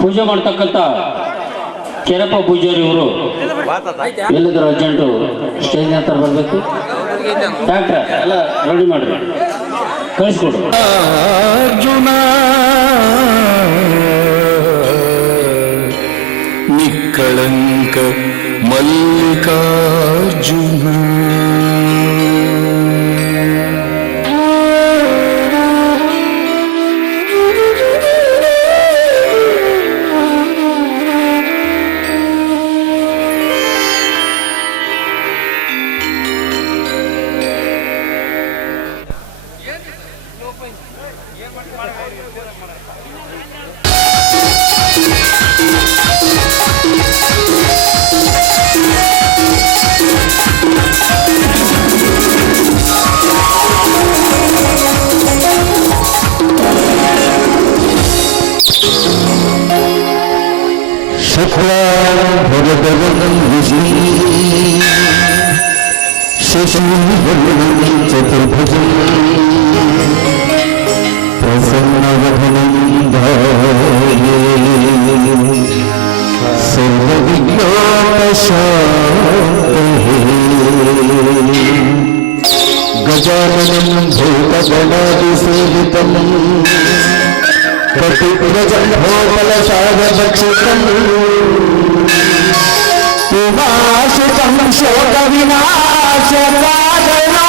ಪೂಜೆ ಮಾಡ್ತಕ್ಕಂಥ ಕೆರಪ್ಪ ಪೂಜಾರಿ ಇವರು ಎಲ್ಲಿದ್ರು ಅರ್ಜೆಂಟು ಸ್ಟೇಜ್ ಹತ್ರ ಬರಬೇಕು. ಡಾಕ್ಟ್ರ ಎಲ್ಲ ರೆಡಿ ಮಾಡ್ರಿ, ಕಳಿಸ್ಕೊಡು. ಅರ್ಜುನ ನಿಕ್ಕಳಂಕ ಮಲ್ಲಿಕಾರ್ಜುನ ಚತುರ್ಭುಜ ಪ್ರಸನ್ನವದನಂ ಸರ್ವವಿಘ್ನೋಪಶಾಂತಯೇ ಗಜಾನನಂ ಭೂತಗಣಾದಿಸೇವಿತಂ ಕಪಿಧ್ವಜಂಭೋಬಲಸಾಗರಕ್ಷಿತಂ ಉಮಾಸುತಂ ಶೋಕವಿನಾಶಕಾರಣೋ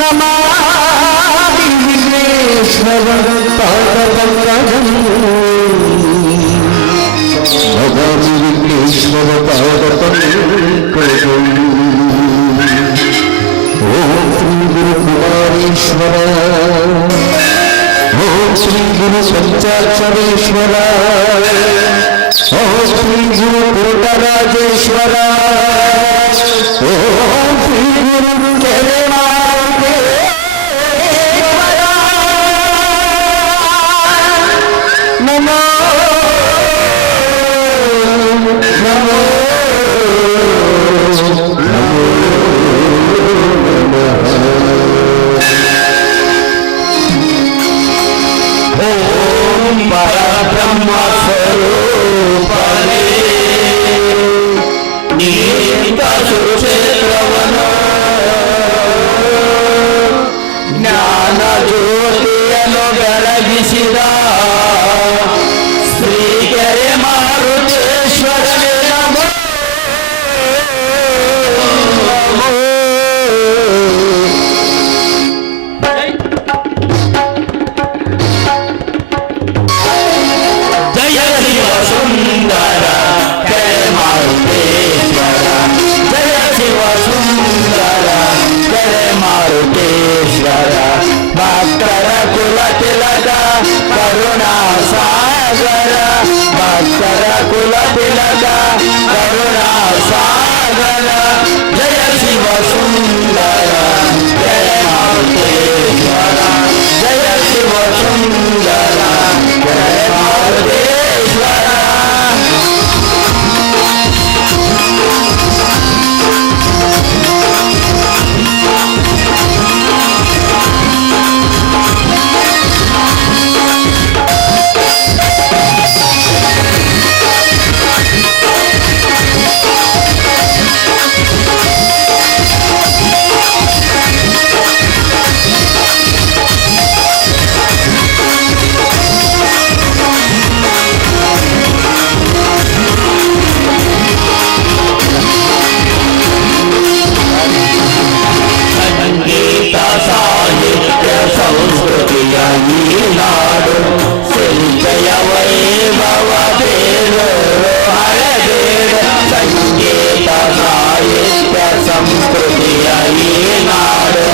ನಮಾಮಿ ವಿಘ್ನೇಶ್ವರ ಪಾದಪಂಕಜಂ ನಮಾಮಿ ವಿಘ್ನೇಶ್ವರ ಪಾದಪಂಕಜಂ. ಓಂ ಶ್ರೀ ಗುರು ಕುಮಾರೇಶ್ವರ, ಓಂ ಶ್ರೀ ಗುರು ಪಂಚಾಕ್ಷರೇಶ್ವರ, ಓಂ ಶ್ರೀ ಗುರು ಪುರುಷರಾಜೇಶ್ವರ, ಓಂ ಶ್ರೀ ಗುರು ಕೆರೆಮಾದೇಶ್ವರ, ನಮೋ ನಮೋ ನಮೋ ಓಂ ಪರಬ್ರಹ್ಮ ಸ್ವರೂಪನೇ ನಿಂತ ಸುಕ್ಷೇತ್ರವನ ಜ್ಞಾನ ಜ್ಯೋತಿಯನ್ನು ಬೆಳಗಿಸಿದ ಶ್ರೀಕೆರೆ ಮಾರುತೇಶ್ವರನೇ ನಮೋ ನಮೋ. ಜಯ ಶಿವ ಸುಂದರ ಕೆರೆ ಮಾರುತೇಶ್ವರ, ಜಯ ಶಿವ ಸುಂದರ ಕೆರೆ ಮಾರುತೇಶ್ವರ, ಭಕ್ತರ ಕುಲ ತಿಲಕ ಕರುಣಾ ಸಾಗರ, ಭಕ್ತರ ಕುಲ ತಿಲಕ ಕರುಣಾ ಸಾಗರ, ಜಯ ಶಿವ ಸುಂದರ ಕೆರೆ ಮಾರುತೇಶ್ವರ, ಜಯ ಶಿವ ಸುಂದರ ಕೆರೆ ಮಾರುತೇಶ್ವರ. ಸಂಗೀತ ಸಾಹಿತ್ಯ ಸಂಸ್ಕೃತಿಯ ಈ ನಾಡು, ಶಿಲ್ಪೆಯ ವೈಭವ ಬೇರೂರು ಹಳೆಬೇಡ. ಸಂಗೀತ ಸಾಹಿತ್ಯ ಸಂಸ್ಕೃತಿಯ ಈ ನಾಡು,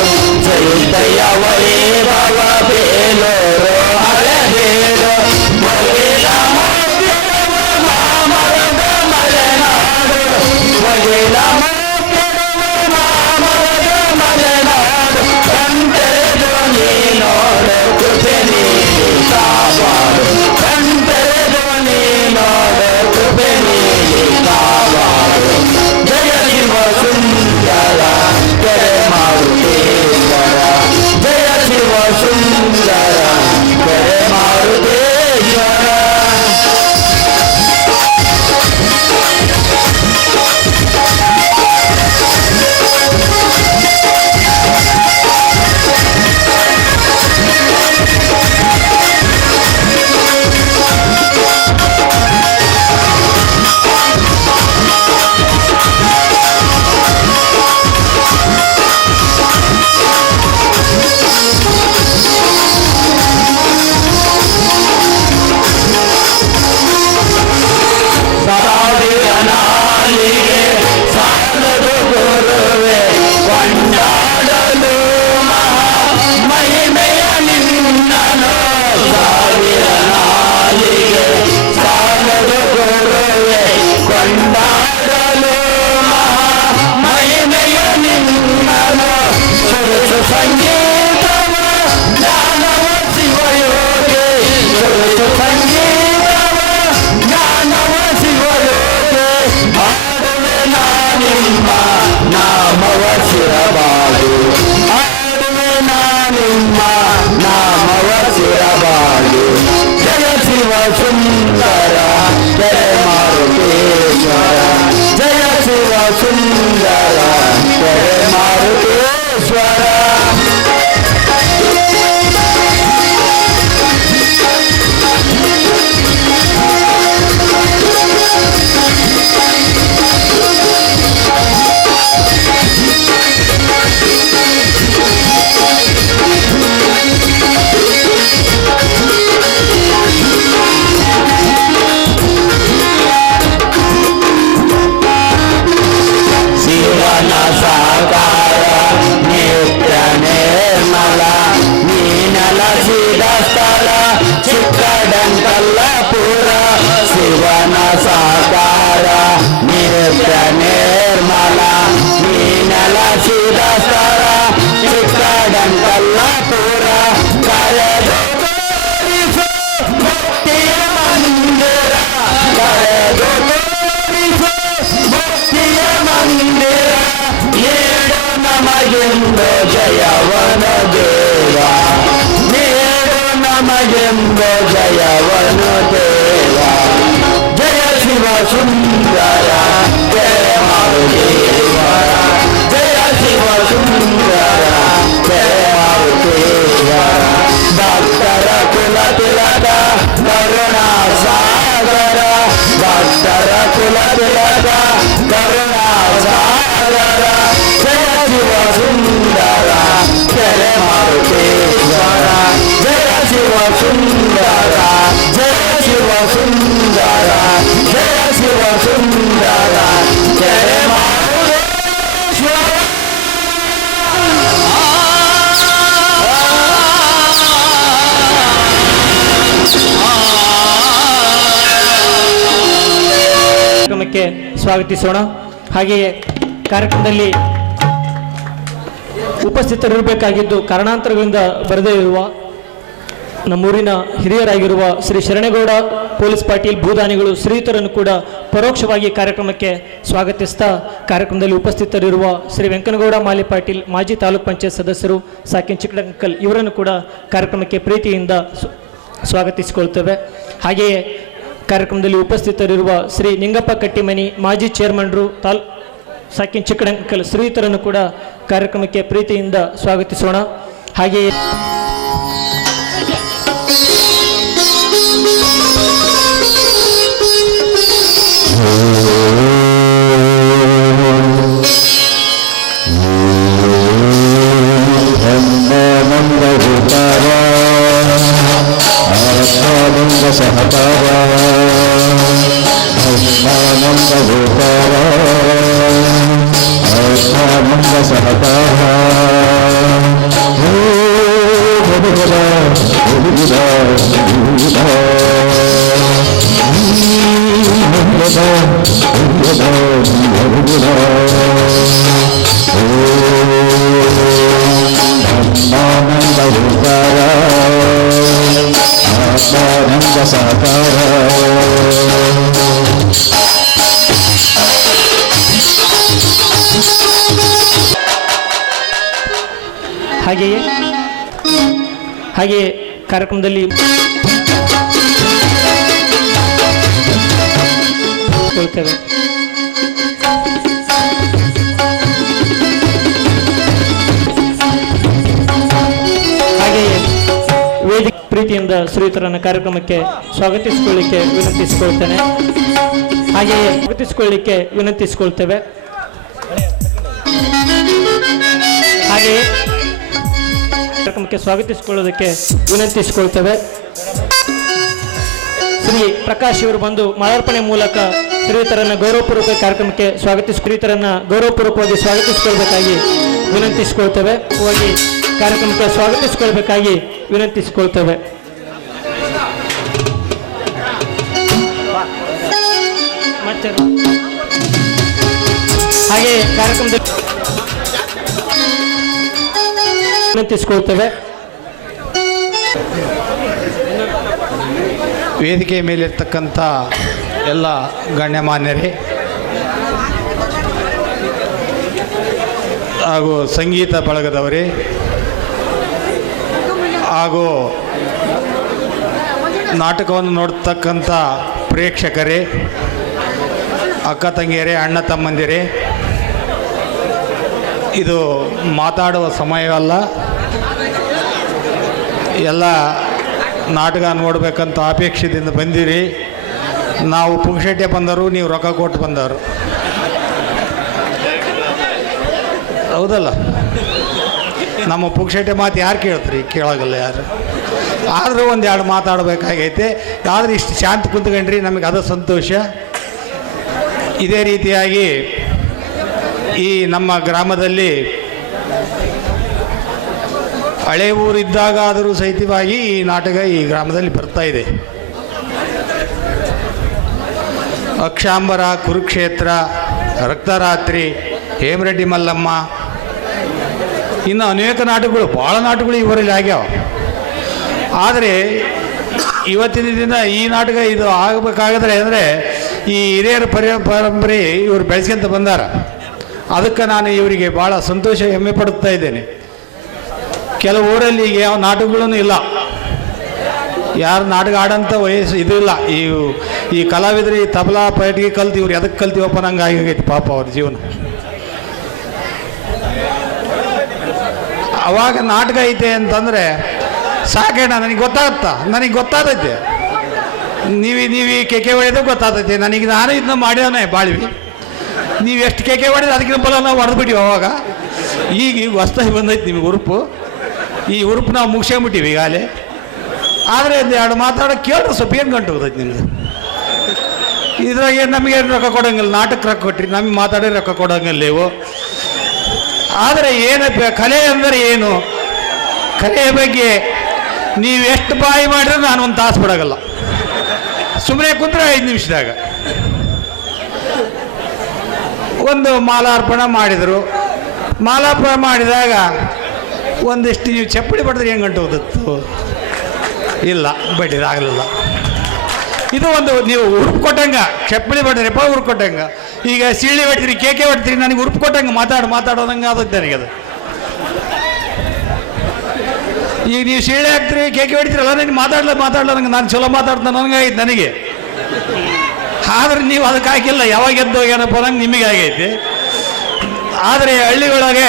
ಶಿಲ್ಪೆಯ ವೈಭವ ಬೇಲೂರು ಹಳೆಬೇಡ. ಒಗೆಲ ಮಾಮರದ ಮಲೆನಾಡು, ಒಗೆಲ ಮಲೆನಾಡು, ಕಂಟೆದು ನೀನೋಡು ಕೃಪೆ ನೀಡಿ ಕಾಪಾಡು, ಕಂಟೆದು ನೀನೋಡು ಕೃಪೆ ನೀಡಿ ಕಾಪಾಡು. ಜಯ ಶಿವ ಸುಂದರ ಕೆರೆ ಮಾರುತೇಶ್ವರ, ಜಯ ಜೀವನ ಸಾಕಾರ ನಿತ್ಯ ನಿರ್ಮಲ ನೀನಲಸಿದ ಸ್ಥಳ ಚಿಕ್ಕಡಂಕಲ್ಲಾಪುರ ಕರೆದು ತೋರಿಸು ಭಕ್ತಿಯ ಮಂದಿರ ಕರೆದು ತೋರಿಸು ಭಕ್ತಿಯ ಮಂದಿರ ನೀಡು ನಮಗೆಂದು ಜಯವನ ದೇವ ನೀಡು ನಮಗೆಂದು ಜಯವನು ದೇವ ಜಯ ಶಿವ ಸುಂದರ ಜಯ ಮಾರುದೇವರ ಜಯ ಶಿವ ಸುಂದರ ಜಯ ಮಾರುದೇವರ ಭಕ್ತರ ಕುಲ ತಿಲಕ ಕರುಣಾ ಸಾಗರ ಭಕ್ತರ ಕುಲ ತಿಲಕ ಕರುಣಾ ಸಾಗರ ಜಯ ಶಿವ ಸುಂದರ ಜಯ ಮಾರುದೇವರ ಜಯ ಶಿವ ಸುಂದರ ಜಯ ಶಿವ ಸುಂದರ ಜಯ ಶಿವ ಸುಂದರ ಜಯ ಮಾರುದೇಶ್ವರ. ಕಾರ್ಯಕ್ರಮಕ್ಕೆ ಸ್ವಾಗತಿಸೋಣ. ಹಾಗೆಯೇ ಕಾರ್ಯಕ್ರಮದಲ್ಲಿ ಉಪಸ್ಥಿತರಿರಬೇಕಾಗಿದ್ದು ಕಾರಣಾಂತರಗಳಿಂದ ಬರದೇ ಇರುವ ನಮ್ಮೂರಿನ ಹಿರಿಯರಾಗಿರುವ ಶ್ರೀ ಶರಣೇಗೌಡ ಪೊಲೀಸ್ ಪಾಟೀಲ್ ಭೂದಾನಿಗಳು ಶ್ರೀಯುತರನ್ನು ಕೂಡ ಪರೋಕ್ಷವಾಗಿ ಕಾರ್ಯಕ್ರಮಕ್ಕೆ ಸ್ವಾಗತಿಸ್ತಾ ಕಾರ್ಯಕ್ರಮದಲ್ಲಿ ಉಪಸ್ಥಿತರಿರುವ ಶ್ರೀ ವೆಂಕನಗೌಡ ಮಾಲಿ ಪಾಟೀಲ್ ಮಾಜಿ ತಾಲೂಕ್ ಪಂಚಾಯತ್ ಸದಸ್ಯರು ಸಾಕಿನ್ ಚಿಕ್ಕಡಂಕಲ್ ಇವರನ್ನು ಕೂಡ ಕಾರ್ಯಕ್ರಮಕ್ಕೆ ಪ್ರೀತಿಯಿಂದ ಸ್ವಾಗತಿಸಿಕೊಳ್ತೇವೆ. ಹಾಗೆಯೇ ಕಾರ್ಯಕ್ರಮದಲ್ಲಿ ಉಪಸ್ಥಿತರಿರುವ ಶ್ರೀ ನಿಂಗಪ್ಪ ಕಟ್ಟಿಮನಿ ಮಾಜಿ ಚೇರ್ಮನ್ರು ಸಾಕಿನ್ ಚಿಕ್ಕಡಂಕಲ್ ಶ್ರೀಯುತರನ್ನು ಕೂಡ ಕಾರ್ಯಕ್ರಮಕ್ಕೆ ಪ್ರೀತಿಯಿಂದ ಸ್ವಾಗತಿಸೋಣ. ಹಾಗೆಯೇ ಹಾಗೆಯೇ ಕಾರ್ಯಕ್ರಮದಲ್ಲಿ ಕೊಳ್ತೇವೆ. ಹಾಗೆಯೇ ವೇದಿಕೆ ಪ್ರೀತಿಯಿಂದ ಶ್ರೀಯುತರನ್ನು ಕಾರ್ಯಕ್ರಮಕ್ಕೆ ಸ್ವಾಗತಿಸಿಕೊಳ್ಳಿಕ್ಕೆ ವಿನಂತಿಸಿಕೊಳ್ತೇನೆ. ಹಾಗೆಯೇ ಸ್ವಾಗತಿಸಿಕೊಳ್ಳಿಕ್ಕೆ ವಿನಂತಿಸಿಕೊಳ್ತೇವೆ. ಹಾಗೆಯೇ ಕಾರ್ಯಕ್ರಮಕ್ಕೆ ಸ್ವಾಗತಿಸಿಕೊಳ್ಳೋದಕ್ಕೆ ವಿನಂತಿಸಿಕೊಳ್ತೇವೆ. ಶ್ರೀ ಪ್ರಕಾಶ್ ಇವರು ಬಂದು ಮಾಲಾರ್ಪಣೆ ಮೂಲಕ ಶ್ರೀಯುತರನ್ನ ಗೌರವಪೂರ್ವಕ ಕಾರ್ಯಕ್ರಮಕ್ಕೆ ಶ್ರೀಯುತರನ್ನ ಗೌರವಪೂರ್ವಕವಾಗಿ ಸ್ವಾಗತಿಸಿಕೊಳ್ಬೇಕಾಗಿ ವಿನಂತಿಸಿಕೊಳ್ತೇವೆ. ಹೋಗಿ ಕಾರ್ಯಕ್ರಮಕ್ಕೆ ಸ್ವಾಗತಿಸಿಕೊಳ್ಬೇಕಾಗಿ ವಿನಂತಿಸಿಕೊಳ್ತೇವೆ. ಮತ್ತೆ ಹಾಗೆ ಕಾರ್ಯಕ್ರಮದಲ್ಲಿ ವಿನಂತಿಸಿಕೊಳ್ತೇವೆ. ವೇದಿಕೆ ಮೇಲಿರ್ತಕ್ಕಂಥ ಎಲ್ಲ ಗಣ್ಯಮಾನ್ಯರೇ ಹಾಗೂ ಸಂಗೀತ ಬಳಗದವರೇ ಹಾಗೂ ನಾಟಕವನ್ನು ನೋಡ್ತಕ್ಕಂಥ ಪ್ರೇಕ್ಷಕರೇ, ಅಕ್ಕ ತಂಗಿಯರೇ, ಅಣ್ಣ ತಮ್ಮಂದಿರೇ, ಇದು ಮಾತಾಡುವ ಸಮಯವಲ್ಲ. ಎಲ್ಲ ನಾಟಕ ನೋಡಬೇಕಂತ ಅಪೇಕ್ಷೆಯಿಂದ ಬಂದಿರಿ. ನಾವು ಪುಕ್ಷಟೆ ಬಂದರು, ನೀವು ರೊಕ್ಕ ಕೊಟ್ಟು ಬಂದರು, ಹೌದಲ್ಲ? ನಮ್ಮ ಪುಕ್ಷಟೆ ಮಾತು ಯಾರು ಕೇಳ್ತೀರಿ? ಕೇಳೋಗಲ್ಲ ಯಾರು. ಆದರೂ ಒಂದೆರಡು ಮಾತಾಡಬೇಕಾಗೈತೆ. ಆದರೆ ಇಷ್ಟು ಶಾಂತಿ ಕುಂತ್ಕೊಂಡ್ರಿ, ನಮಗೆ ಅದು ಸಂತೋಷ. ಇದೇ ರೀತಿಯಾಗಿ ಈ ನಮ್ಮ ಗ್ರಾಮದಲ್ಲಿ ಹಳೆ ಊರಿದ್ದಾಗ ಆದರೂ ಸಹಿತವಾಗಿ ಈ ನಾಟಕ ಈ ಗ್ರಾಮದಲ್ಲಿ ಬರ್ತಾ ಇದೆ. ಅಕ್ಷಾಂಬರ, ಕುರುಕ್ಷೇತ್ರ, ರಕ್ತರಾತ್ರಿ, ಹೇಮರೆಡ್ಡಿ ಮಲ್ಲಮ್ಮ, ಇನ್ನು ಅನೇಕ ನಾಟಕಗಳು, ಭಾಳ ನಾಟಕಗಳು ಇವರಲ್ಲಿ ಆಗ್ಯಾವ. ಆದರೆ ಇವತ್ತಿನ ದಿನ ಈ ನಾಟಕ ಇದು ಆಗಬೇಕಾದ್ರೆ ಅಂದರೆ ಈ ಹಿರಿಯರ ಪರಂಪರೆ ಇವರು ಬೆಳೆಸ್ಕೊಂತ ಬಂದಾರ. ಅದಕ್ಕೆ ನಾನು ಇವರಿಗೆ ಭಾಳ ಸಂತೋಷ, ಹೆಮ್ಮೆ ಪಡುತ್ತಾ ಇದ್ದೇನೆ. ಕೆಲವು ಊರಲ್ಲಿ ಈಗ ಯಾವ ನಾಟಕಗಳೂ ಇಲ್ಲ, ಯಾರು ನಾಟಕ ಆಡೋಂಥ ವಯಸ್ಸು ಇದು ಇಲ್ಲ. ಈ ಕಲಾವಿದರು ಈ ತಬಲಾ ಪೈಟಿಗೆ ಕಲ್ತು ಇವ್ರು ಎದಕ್ಕೆ ಕಲ್ತೀವಪ್ಪ ನಂಗೆ ಆಗೈತಿ ಪಾಪ ಅವ್ರ ಜೀವನ. ಅವಾಗ ನಾಟಕ ಐತೆ ಅಂತಂದರೆ ಸಾಕೇಣ, ನನಗೆ ಗೊತ್ತಾಗೈತೆ. ನೀವು ಕೆಕೆ ಹೊಡೆದು ಗೊತ್ತಾಗ್ತೈತೆ ನನಗೆ. ನಾನು ಇದನ್ನ ಮಾಡ್ಯವನೇ ಬಾಳ್ವಿ. ನೀವು ಎಷ್ಟು ಕೆಕೆ ಹೊಡೆದ್ರೆ ಅದಕ್ಕಿಂತ ಬಲ ನಾವು ಹೊಡೆದ್ಬಿಟ್ಟಿವಿ ಅವಾಗ. ಈಗ ಹೊಸ್ದಾಗಿ ಬಂದೈತೆ ನಿಮಗೆ ಉರುಪು. ಈ ಉರುಪು ನಾವು ಮುಗಿಸ್ಕೊಂಬಿಟ್ಟಿವಿ ಈಗಾಗಲೇ. ಆದರೆ ಎರಡು ಮಾತಾಡೋಕೆ ಕೇಳ್ರೆ ಸ್ವಲ್ಪ ಏನು ಗಂಟು ಹೋಗ್ತೈತೆ ನಿಮ್ಗೆ. ಇದ್ರಾಗ ನಮಗೇನು ರೊಕ್ಕ ಕೊಡೋಂಗಿಲ್ಲ, ನಾಟಕ ರೊಕ್ಕ ಕೊಟ್ರಿ, ನಮಗೆ ಮಾತಾಡೋ ರೊಕ್ಕ ಕೊಡೋಂಗಿಲ್ಲ ನೀವು. ಆದರೆ ಏನು ಕಲೆ ಅಂದರೆ ಏನು, ಕಲೆಯ ಬಗ್ಗೆ ನೀವು ಎಷ್ಟು ಬಾಯಿ ಮಾಡಿದ್ರೆ ನಾನು ಒಂದು ತಾಸು ಬಿಡೋಗಲ್ಲ. ಸುಮ್ಮನೆ ಕುಂತ್ರೆ 5 ನಿಮಿಷದಾಗ ಒಂದು ಮಾಲಾರ್ಪಣೆ ಮಾಡಿದರು. ಮಾಲಾರ್ಪಣೆ ಮಾಡಿದಾಗ ಒಂದಿಷ್ಟು ನೀವು ಚಪ್ಪಡಿ ಬಡಿದ್ರೆ ಹೆಂಗೆ ಗಂಟು ಹೋದತ್ತು ಇಲ್ಲ, ಬಡ್ಡಿದಾಗಲಿಲ್ಲ. ಇದು ಒಂದು ನೀವು ಉರುಪು ಕೊಟ್ಟಂಗೆ ಚಪ್ಪಡಿ ಬಡ್ದ್ರಪ್ಪ, ಉರುಪು ಕೊಟ್ಟಂಗೆ. ಈಗ ಸೀಳಿ ಹೊಡ್ತೀರಿ, ಕೇಕೆ ಹೊಡ್ತೀರಿ, ನನಗೆ ಉರುಪು ಕೊಟ್ಟಂಗೆ ಮಾತಾಡೋದಂಗೆ ಆದದ್ದು ನನಗೆ. ಈಗ ನೀವು ಸೀಳೆ ಹಾಕ್ತೀರಿ, ಕೇಕೆ ಹೊಡಿತೀರಲ್ಲ, ನನಗೆ ಮಾತಾಡ್ಲಂಗೆ ನಾನು ಚಲೋ ಮಾತಾಡ್ತಾನೆ ನನಗಾಗೈತೆ ನನಗೆ. ಆದರೆ ನೀವು ಅದಕ್ಕೆ ಹಾಕಿಲ್ಲ, ಯಾವಾಗ ಎದ್ದು ಹೋಗ್ಯಾನಪ್ಪ ನಂಗೆ ನಿಮಗೆ ಆಗೈತಿ. ಆದರೆ ಹಳ್ಳಿಗಳೊಳಗೆ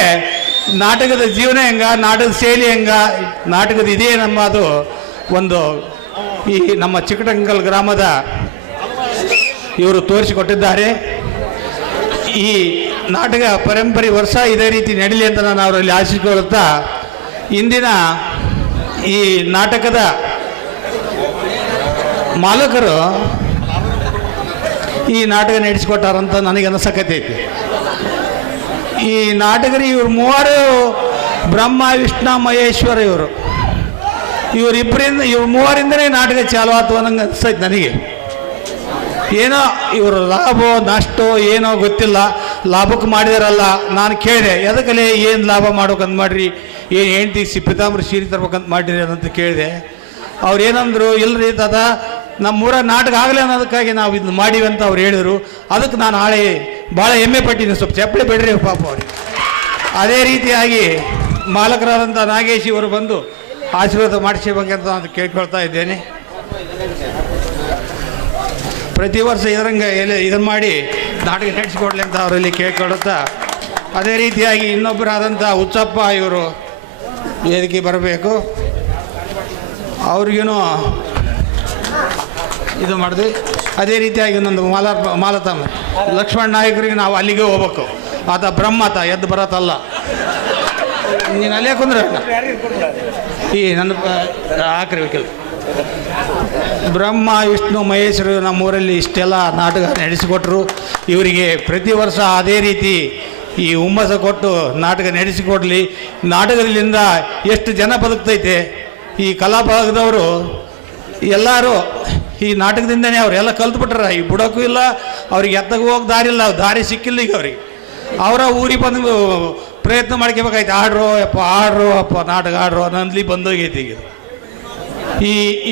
ನಾಟಕದ ಜೀವನ ಹೆಂಗ, ನಾಟಕದ ಶೈಲಿ ಹೆಂಗ, ನಾಟಕದ ಇದೇ ನಮ್ಮ ಅದು ಒಂದು ಈ ನಮ್ಮ ಚಿಕ್ಕಟಂಕಲ್ ಗ್ರಾಮದ ಇವರು ತೋರಿಸಿಕೊಟ್ಟಿದ್ದಾರೆ. ಈ ನಾಟಕ ಪರಂಪರೆ ವರ್ಷ ಇದೇ ರೀತಿ ನಡೀಲಿ ಅಂತ ನಾನು ಅವರಲ್ಲಿ ಆಶಿಸಿಕೊಳ್ಳುತ್ತಾ, ಇಂದಿನ ಈ ನಾಟಕದ ಮಾಲಕರು ಈ ನಾಟಕ ನಡೆಸಿಕೊಟ್ಟಾರಂತ ನನಗೆ ಅನಿಸಕತ್ತೈತಿ. ಈ ನಾಟಕರು ಇವರು ಮೂವರು ಬ್ರಹ್ಮ, ವಿಷ್ಣು, ಮಹೇಶ್ವರ ಇವರು ಮೂವರಿಂದನೇ ನಾಟಕ ಚಾಲು ಆತು ಅನ್ನಂಗೆ ಅನಿಸ್ತೈತೆ ನನಗೆ. ಏನೋ ಇವರು ಲಾಭೋ ನಷ್ಟೋ ಏನೋ ಗೊತ್ತಿಲ್ಲ, ಲಾಭಕ್ಕೆ ಮಾಡಿದಾರಲ್ಲ. ನಾನು ಕೇಳಿದೆ, ಎದಕ್ಕಲೇ ಏನು ಲಾಭ ಮಾಡೋಕಂತ ಮಾಡ್ರಿ, ಏನು ಹೆಂಡ್ತಿ ಪಿತಾಂಬರ ಸೀರೆ ತರ್ಬೇಕಂತ ಮಾಡಿರಿ ಅಂತ ಕೇಳಿದೆ. ಅವ್ರು ಏನಂದ್ರು, ಇಲ್ಲರಿ ತಾತ ನಮ್ಮೂರ ನಾಟಕ ಆಗಲಿ ಅನ್ನೋದಕ್ಕಾಗಿ ನಾವು ಇದನ್ನ ಮಾಡೀವಿ ಅಂತ ಅವ್ರು ಹೇಳಿದರು. ಅದಕ್ಕೆ ನಾನು ಭಾಳ ಹೆಮ್ಮೆ ಪಟ್ಟಿದ್ದೀನಿ. ಸ್ವಲ್ಪ ಚಪ್ಪಲಿ ಬಿಡ್ರಿ ಪಾಪ ಅವ್ರಿಗೆ. ಅದೇ ರೀತಿಯಾಗಿ ಮಾಲಕರಾದಂಥ ನಾಗೇಶ್ ಇವರು ಬಂದು ಆಶೀರ್ವಾದ ಮಾಡಿಸಬೇಕಂತ ನಾನು ಕೇಳ್ಕೊಳ್ತಾ ಇದ್ದೇನೆ. ಪ್ರತಿ ವರ್ಷ ಇದನ್ನು ಮಾಡಿ ನಾಟಕ ನಡೆಸಿಕೊಡ್ಲಿ ಅಂತ ಅವರಲ್ಲಿ ಕೇಳ್ಕೊಳ್ಳುತ್ತಾ, ಅದೇ ರೀತಿಯಾಗಿ ಇನ್ನೊಬ್ಬರಾದಂಥ ಹುಚ್ಚಪ್ಪ ಇವರು ವೇದಿಕೆ ಬರಬೇಕು. ಅವ್ರಿಗೇನು ಇದು ಮಾಡಿದ್ವಿ. ಅದೇ ರೀತಿಯಾಗಿ ಇನ್ನೊಂದು ಮಾಲತಮ್ಮ ಲಕ್ಷ್ಮಣ ನಾಯಕರಿಗೆ ನಾವು ಅಲ್ಲಿಗೆ ಹೋಗ್ಬೇಕು. ಆತ ಬ್ರಹ್ಮತ ಎದ್ದು ಬರತ್ತಲ್ಲ, ನೀನು ಅಲ್ಲೇ ಕುಂದ್ರೆ ಈ ನನ್ನ ಹಾಕಿರ್ಬೇಕಿಲ್ಲ. ಬ್ರಹ್ಮ, ವಿಷ್ಣು, ಮಹೇಶ್ವರು ನಮ್ಮೂರಲ್ಲಿ ಇಷ್ಟೆಲ್ಲ ನಾಟಕ ನಡೆಸಿಕೊಟ್ರು. ಇವರಿಗೆ ಪ್ರತಿ ವರ್ಷ ಅದೇ ರೀತಿ ಈ ಹುಮ್ಮಸ ಕೊಟ್ಟು ನಾಟಕ ನಡೆಸಿಕೊಡ್ಲಿ. ನಾಟಕದಿಂದ ಎಷ್ಟು ಜನ ಬದುಕ್ತೈತೆ. ಈ ಕಲಾಭಾಗದವರು ಎಲ್ಲರೂ ಈ ನಾಟಕದಿಂದನೇ ಅವರೆಲ್ಲ ಕಲ್ತ್ಬಿಟ್ರ. ಈ ಬುಡಕ್ಕೂ ಇಲ್ಲ, ಅವ್ರಿಗೆ ಎತ್ತಗೂ ಹೋಗಿ ದಾರಿ ಇಲ್ಲ, ದಾರಿ ಸಿಕ್ಕಿಲ್ಲ ಈಗ ಅವ್ರಿಗೆ. ಅವರ ಊರಿಗೆ ಬಂದು ಪ್ರಯತ್ನ ಮಾಡ್ಕೋಬೇಕಾಯ್ತು. ಆಡ್ರೋ ಅಪ್ಪ ನಾಟಕ ಆಡ್ರೋ ನಂದ್ಲಿ ಬಂದೋಗೈತಿ ಈಗ.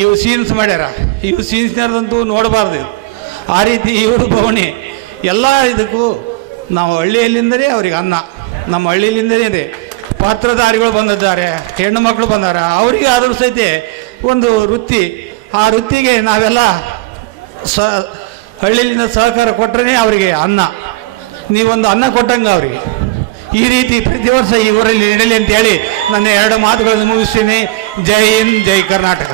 ಇವು ಸೀನ್ಸ್ ಮಾಡ್ಯಾರ, ಇವು ಸೀನ್ಸ್ನದಂತೂ ನೋಡಬಾರ್ದು. ಆ ರೀತಿ ಇವರು ಭವನಿ ಎಲ್ಲ ಇದಕ್ಕೂ ನಾವು ಹಳ್ಳಿಯಲ್ಲಿಂದಲೇ ಅವ್ರಿಗೆ ಅನ್ನ. ನಮ್ಮ ಹಳ್ಳಿಯಲ್ಲಿಂದಲೇ ಇದೆ. ಪಾತ್ರಧಾರಿಗಳು ಬಂದಿದ್ದಾರೆ, ಹೆಣ್ಣು ಮಕ್ಕಳು ಬಂದಾರ. ಅವರಿಗೆ ಆದರೂ ಸಹಿತ ಒಂದು ವೃತ್ತಿ. ಆ ವೃತ್ತಿಗೆ ನಾವೆಲ್ಲ ಹಳ್ಳಿಯಿಂದ ಸಹಕಾರ ಕೊಟ್ಟರೆ ಅವರಿಗೆ ಅನ್ನ. ನೀವೊಂದು ಅನ್ನ ಕೊಟ್ಟಂಗೆ ಅವರಿಗೆ. ಈ ರೀತಿ ಪ್ರತಿ ವರ್ಷ ಈ ಊರಲ್ಲಿ ನಡೀಲಿ ಅಂತೇಳಿ ನನ್ನ 2 ಮಾತುಗಳನ್ನು ಮುಗಿಸ್ತೀನಿ. ಜೈ ಹಿಂದ್, ಜೈ ಕರ್ನಾಟಕ.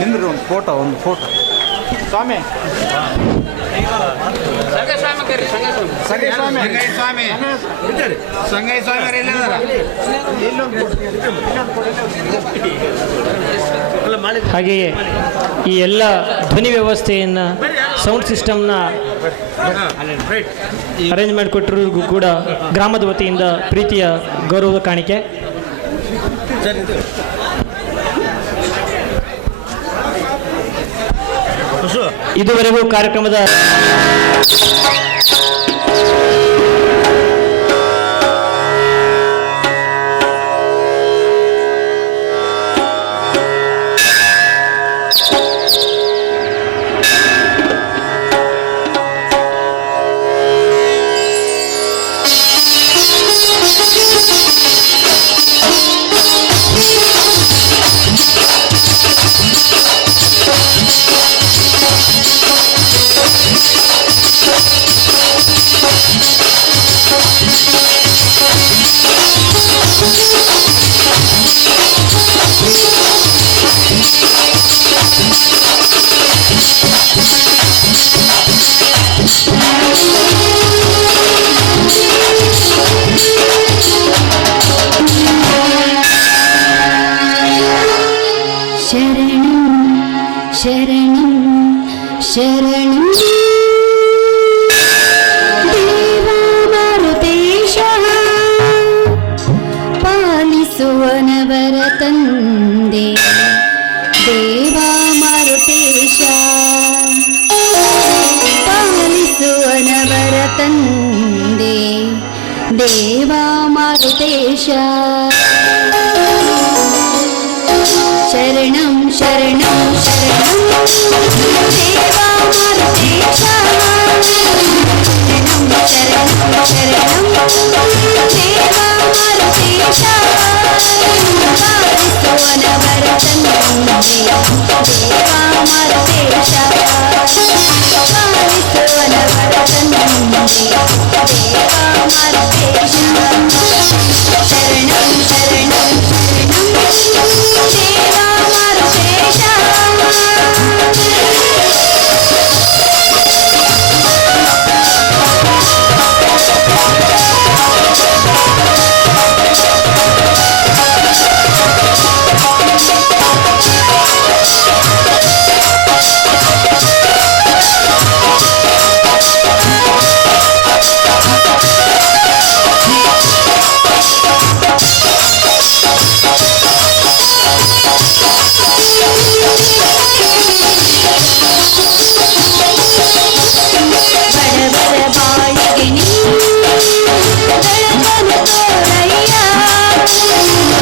ನಿಂದ್ರಿ ಒಂದು ಫೋಟೋ ಸ್ವಾಮಿ. ಸಂಗಯ್ಯ ಸ್ವಾಮಿ ಹಾಗೆಯೇ ಈ ಎಲ್ಲ ಧ್ವನಿ ವ್ಯವಸ್ಥೆಯನ್ನು ಸೌಂಡ್ ಸಿಸ್ಟಮ್ನ ಅರೇಂಜ್ ಮಾಡಿಕೊಟ್ಟಿರೋರಿಗೂ ಕೂಡ ಗ್ರಾಮದ ವತಿಯಿಂದ ಪ್ರೀತಿಯ ಗೌರವದ ಕಾಣಿಕೆ. ಇದುವರೆಗೂ ಕಾರ್ಯಕ್ರಮದ ಶರಣಂ ಶರಣಂ ದೇವ ಮಾರುತೇಶ ಪಾಲಿಸುವನವರ ತಂದೆ ದೇವ ಮಾರುತೇಶ ಪಾಲಿಸುವನವರ ತಂದೆ ದೇವ ಮಾರುತೇಶ ಶರಣಂ ಶರಣಂ ಶರಣಂ ದೇವಾ ಮಾರುತೇಶ ಶರಣಂ ಶರಣಂ ಶರಣಂ ದೇವಾ ಮಾರುತೇಶ ಪಾಲಿಸುವನವರ ತಂದೆ ದೇವಾ ಮಾರುತೇಶ ಪಾಲಿಸುವನವರ ತಂದೆ ದೇವಾ ಮಾರುತೇಶ ಶರಣಂ ಶರಣಂ ಶರಣಂ ದೇವಾ ಮಾರುತೇಶ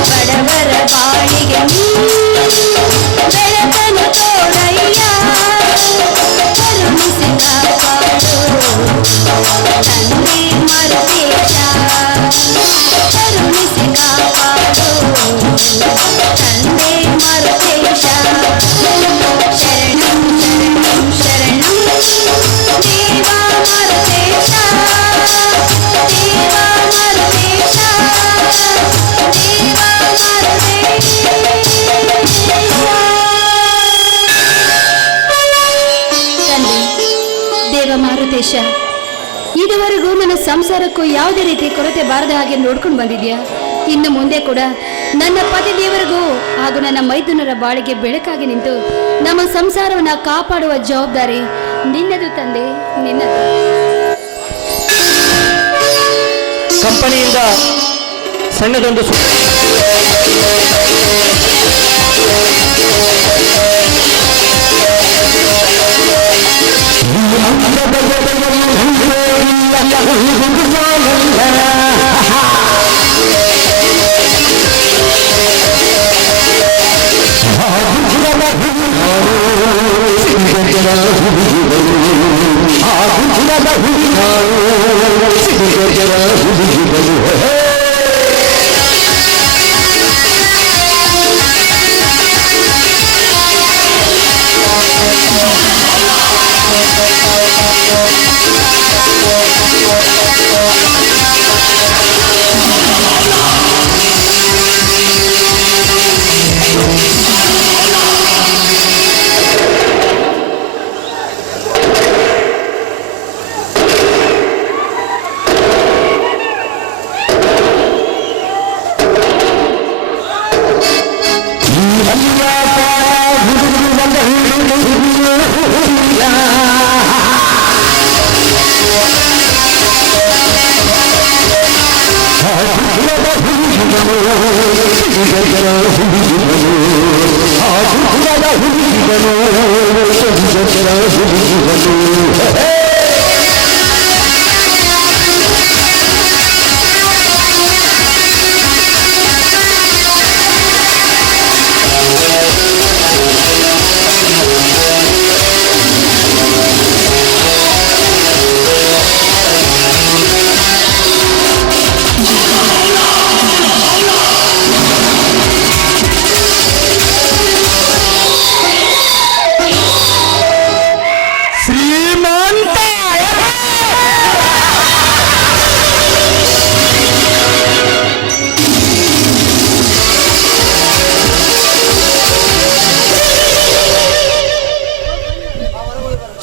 ಬಡವರ ಬಾಳಿಗೆ ನೀ ಬೆಳಕನ್ನು ತೋರಯ್ಯ ಕರುಣಿಸಿ ಕಾಪಾಡು ತಂದೆ ಮಾರುತೇಶ ಕರುಣಿಸಿ ಕಾಪಾಡು ತಂದೆ ಮಾರುತೇಶ ಶರಣಂ ಶರಣಂ ಶರಣಂ ದೇವಾ ಮಾರುತೇಶ ದೇವಾ ಮಾರುತೇಶ ದೇವಾ ತಂದೆ ದೇವ ಮಾರುತೇಶ, ಇದುವರೆಗೂ ನನ್ನ ಸಂಸಾರಕ್ಕೂ ಯಾವುದೇ ರೀತಿ ಕೊರತೆ ಬಾರದ ಹಾಗೆ ನೋಡ್ಕೊಂಡು ಬಂದಿದ್ಯಾ. ಇನ್ನು ಮುಂದೆ ಕೂಡ ನನ್ನ ಪತಿ ದೇವರಿಗೂ ಹಾಗೂ ನನ್ನ ಮೈದುನರ ಬಾಳಿಗೆ ಬೆಳಕಾಗಿ ನಿಂತು ನಮ್ಮ ಸಂಸಾರವನ್ನು ಕಾಪಾಡುವ ಜವಾಬ್ದಾರಿ ನಿನ್ನದು ತಂದೆ, ನಿನ್ನದು. ಕಂಪನಿಯಿಂದ ಸಣ್ಣದೊಂದು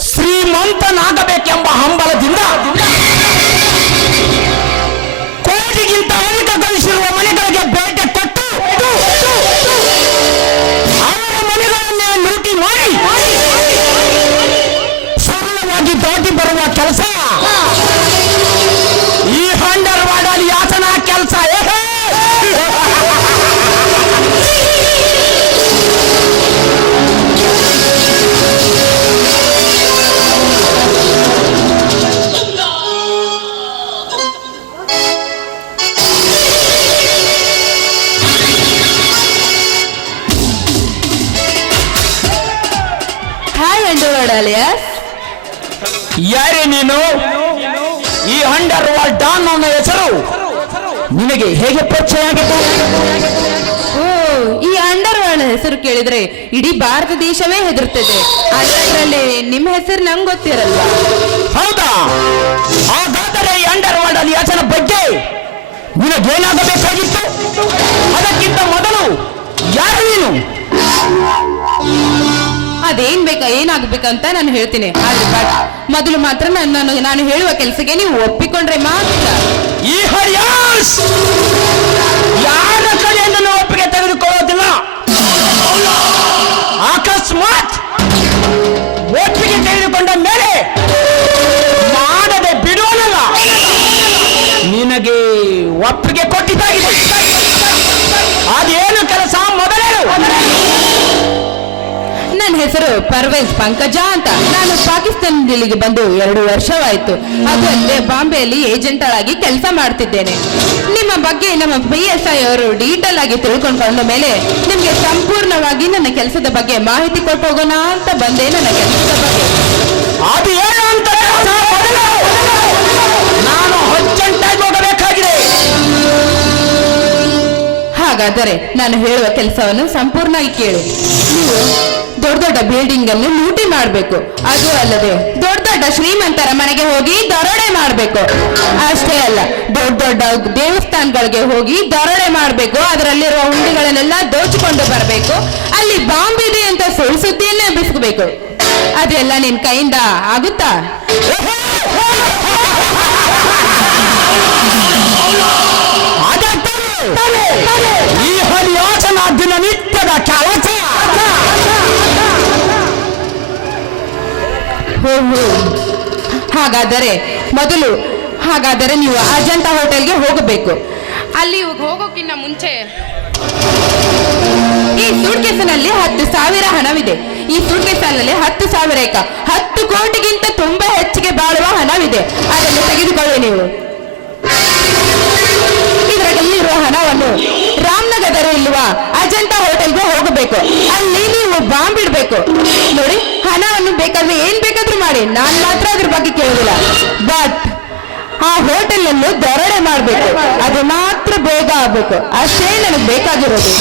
ಶ್ರೀಮಂತನಾಗಬೇಕೆಂಬ ಹಂಬಲದಿಂದ ಕೋಟಿಗಿಂತ ಅಧಿಕ ಗಳಿಸಿರುವ ಮನೆಗಳಿಗೆ ಬೇಟೆ ಕೊಟ್ಟು ಅವರ ಮನೆಗಳನ್ನೇ ಲೂಟಿ ಮಾಡಿ ಸರಳವಾಗಿ ದಾಟಿ ಬರುವ ಕೆಲಸ ಈ ಹಂಡರ್ವಾಡಲ್ಲಿ ಯಾತನಾ ಕೆಲಸ. ಯಾರೇ ನೀನು? ಈ ಅಂಡರ್ವರ್ಲ್ಡ್ ಡಾನ್ ಅನ್ನೋ ಹೆಸರು ನಿನಗೆ ಹೇಗೆ ಪರಿಚಯ ಆಗಿದೆ? ಓ, ಈ ಅಂಡರ್ವರ್ಲ್ಡ್ ಹೆಸರು ಕೇಳಿದ್ರೆ ಇಡೀ ಭಾರತ ದೇಶವೇ ಹೆದರುತ್ತದೆ. ಅದರಲ್ಲಿ ನಿಮ್ಮ ಹೆಸರು ನಂಗೆ ಗೊತ್ತಿರಲ್ಲ. ಹೌದಾ? ಹಾಗಾದರೆ ಈ ಅಂಡರ್ವರ್ಲ್ಡ್ ಅಲ್ಲಿ ಆಚನ ಬಗ್ಗೆ ನಿನಗೇನಾಗಬೇಕಾಗಿತ್ತು? ಅದಕ್ಕಿಂತ ಮೊದಲು ಯಾರು ನೀನು? ಅದೇನ್ ಬೇಕಾ ಏನಾಗ್ಬೇಕಂತ ನಾನು ಹೇಳ್ತೀನಿ. ಆದ್ರೆ ಬಟ್ ಮೊದಲು ಮಾತ್ರ ನಾನು ಹೇಳುವ ಕೆಲಸಕ್ಕೆ ನೀವು ಒಪ್ಪಿಕೊಂಡ್ರೆ ಮಾತ್ರ. ಈ ಹರಿಯಾಸ್ ಯಾರ ಕಡೆಯಿಂದ ಒಪ್ಪಿಗೆ ತೆಗೆದುಕೊಳ್ಳೋದಿಲ್ಲ. ಅಕಸ್ಮಾತ್ ಒಪ್ಪಿಗೆ ತೆಗೆದುಕೊಂಡ ಮೇಲೆ ಮಾಡದೆ ಬಿಡುವನಲ್ಲ. ನಿನಗೆ ಒಪ್ಪಿಗೆ ಕೊಟ್ಟಿದ್ದಾಗಿದೆ. ಅದೇನು ಕೆಲಸ ಮೊದಲೇನು? ನನ್ನ ಹೆಸರು ಪರ್ವೇಜ್ ಪಂಕಜ ಅಂತ. ನಾನು ಪಾಕಿಸ್ತಾನದಲ್ಲಿಗೆ ಬಂದು 2 ವರ್ಷವಾಯಿತು. ಅದು ಅಲ್ಲದೆ ಬಾಂಬೆಯಲ್ಲಿ ಏಜೆಂಟಳಾಗಿ ಕೆಲಸ ಮಾಡ್ತಿದ್ದೇನೆ. ನಿಮ್ಮ ಬಗ್ಗೆ ನಮ್ಮ PSI ಅವರು ಡೀಟೇಲ್ ಆಗಿ ತಿಳ್ಕೊಂಡ ಮೇಲೆ ನಿಮ್ಗೆ ಸಂಪೂರ್ಣವಾಗಿ ನನ್ನ ಕೆಲಸದ ಬಗ್ಗೆ ಮಾಹಿತಿ ಕೊಟ್ಟು ಹೋಗೋಣ ಅಂತ ಬಂದೆ. ನನ್ನ ಕೆಲಸದ ಬಗ್ಗೆ ಅದು ಏನು ಅಂತ ನಾನು ಅರ್ಜೆಂಟಾಗಿ ಹೋಗಬೇಕಾಗಿದೆ. ಹಾಗಾದರೆ ನಾನು ಹೇಳುವ ಕೆಲಸವನ್ನು ಸಂಪೂರ್ಣವಾಗಿ ಕೇಳಿ. ನೀವು ದೊಡ್ಡ ದೊಡ್ಡ ಬಿಲ್ಡಿಂಗ್ ಅನ್ನು ಲೂಟಿ ಮಾಡಬೇಕು. ಅದು ಅಲ್ಲದೆ ದೊಡ್ಡ ದೊಡ್ಡ ಶ್ರೀಮಂತರ ಮನೆಗೆ ಹೋಗಿ ದರೋಡೆ ಮಾಡಬೇಕು. ಅಷ್ಟೇ ಅಲ್ಲ, ದೊಡ್ಡ ದೊಡ್ಡ ದೇವಸ್ಥಾನಗಳಿಗೆ ಹೋಗಿ ದರೋಡೆ ಮಾಡಬೇಕು. ಅದರಲ್ಲಿರುವ ಹುಂಡಿಗಳನ್ನೆಲ್ಲ ದೋಚಿಕೊಂಡು ಬರಬೇಕು. ಅಲ್ಲಿ ಬಾಂಬ್ ಇದೆ ಅಂತ ಸುಳ್ಳು ಸುದ್ದಿಯನ್ನೇ ಎಬ್ಬಿಸಬೇಕು. ಅದೆಲ್ಲ ನಿನ್ ಕೈಯಿಂದ ಆಗುತ್ತಾ? ಈ ಹರಿಯಾಸನ ದಿನನಿತ್ಯದ ಕೆಲಸ. ಹಾಗಾದರೆ ನೀವು ಅಜಂತಾ ಹೋಟೆಲ್ಗೆ ಹೋಗಬೇಕು. ಅಲ್ಲಿ ಹೋಗೋಕ್ಕಿಂತ ಮುಂಚೆ ಈ ಸೂಟ್ಕೇಸಿನಲ್ಲಿ 10,000 ಹಣವಿದೆ. ಈ ಸೂಟ್ಕೇಸಿನಲ್ಲಿ 10,000 10 ಕೋಟಿಗಿಂತ ತುಂಬಾ ಹೆಚ್ಚಿಗೆ ಬಾಳುವ ಹಣವಿದೆ. ಅದನ್ನು ತೆಗೆದುಕೊಳ್ಳಿ. ನೀವು ಇದರಲ್ಲಿರುವ ಹಣವನ್ನು ರಾಮನಗರ ಇರುವ ಅಜಂತಾ ಹೋಟೆಲ್ಗೆ ಹೋಗಬೇಕು. ಅಲ್ಲಿ ನೀವು ಬಾಂಬ್ ಇಡಬೇಕು. ನೋಡಿ, ಹಣವನ್ನು ಬೇಕಾದ್ರೆ ಏನ್ ಬೇಕಾದ್ರೂ ಮಾಡಿ, ನಾನ್ ಮಾತ್ರ ಅದ್ರ ಬಗ್ಗೆ ಕೇಳುದಿಲ್ಲ. ಬಟ್ ಆ ಹೋಟೆಲ್ ಅನ್ನು ದರೋಡೆ ಮಾಡಬೇಕು. ಅದು ಮಾತ್ರ ಬೇಗ ಆಗ್ಬೇಕು. ಅಷ್ಟೇ ನನಗೆ ಬೇಕಾಗಿರೋದು.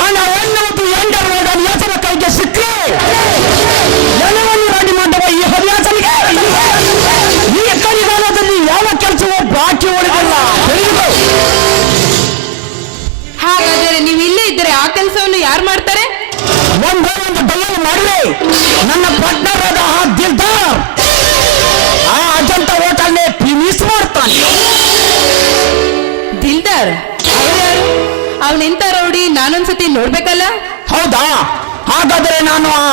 ಹಣ ಎನ್ನುವುದು ಅಂಡರ್ವರ್ಲ್ಡ್ ಹೆಸರ ಕೈಗೆ ಸಿಕ್ಕರೆ ಎಲ್ಲವನ್ನು ರೆಡಿ ಮಾಡುವ ಈ ಹವ್ಯಾಸನಿಗೆ ಈ ಕಲಿಗಾಲದಲ್ಲಿ ಯಾವ ಕೆಲಸವೂ ಬಾಕಿ ಉಳಿದಿಲ್ಲ. ಹಾಗಾದರೆ ನೀವು ಇಲ್ಲೇ ಇದ್ದರೆ ಆ ಕೆಲಸವನ್ನು ಯಾರು ಮಾಡ್ತಾರೆ? ಒಂದು ಡಯಲ್ ಮಾಡಿದ್ರೆ ನನ್ನ ಪಾರ್ಟ್ನರ್ ಆದ ಆ ದಿಲ್ದಾರ್ ಆ ಅಜಂತಾ ಹೋಟೆಲ್ನೇ ಫಿನಿಶ್ ಮಾಡ್ತಾನೆ. ದಿಲ್ದಾರ್ ಅವನು ಎಂತ ರೌಡಿ? ನಾನೊಂದ್ಸತಿ ನೋಡ್ಬೇಕಲ್ಲ. ಹೌದಾ? ಹಾಗಾದರೆ ನಾನು ಆ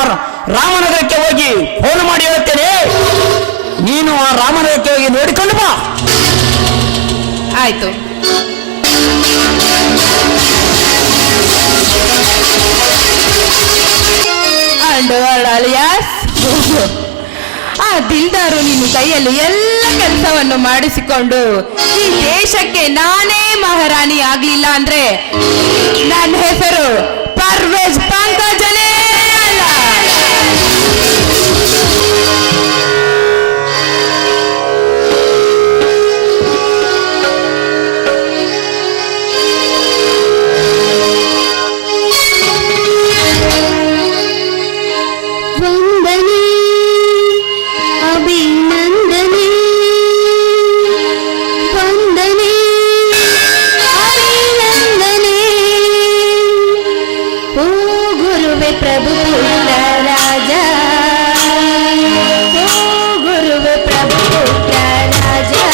ರಾಮನಗರಕ್ಕೆ ಹೋಗಿ ಫೋನ್ ಮಾಡಿ ಹೇಳ್ತೇನೆ, ನೀನು ಆ ರಾಮನಗರಕ್ಕೆ ಹೋಗಿ ನೋಡಿಕೊಂಡು ಬಾ. ಆಯ್ತು. ಅಲಿಯಾಸ್ ಆ ದಿಲ್ದಾರು ನೀನು ಕೈಯಲ್ಲಿ ಎಲ್ಲ ಕೆಲಸವನ್ನು ಮಾಡಿಸಿಕೊಂಡು ಈ ದೇಶಕ್ಕೆ ನಾನೇ ಮಹಾರಾಣಿ ಆಗ್ಲಿಲ್ಲ ಅಂದ್ರೆ ನನ್ನ ಹೆಸರು ಪರ್ವೇಜ್ ಪಂಕಜನೇ ಅಲ್ಲ. प्रभु पुत्र राजा, ओ गुरुवे प्रभु पुत्र राजा,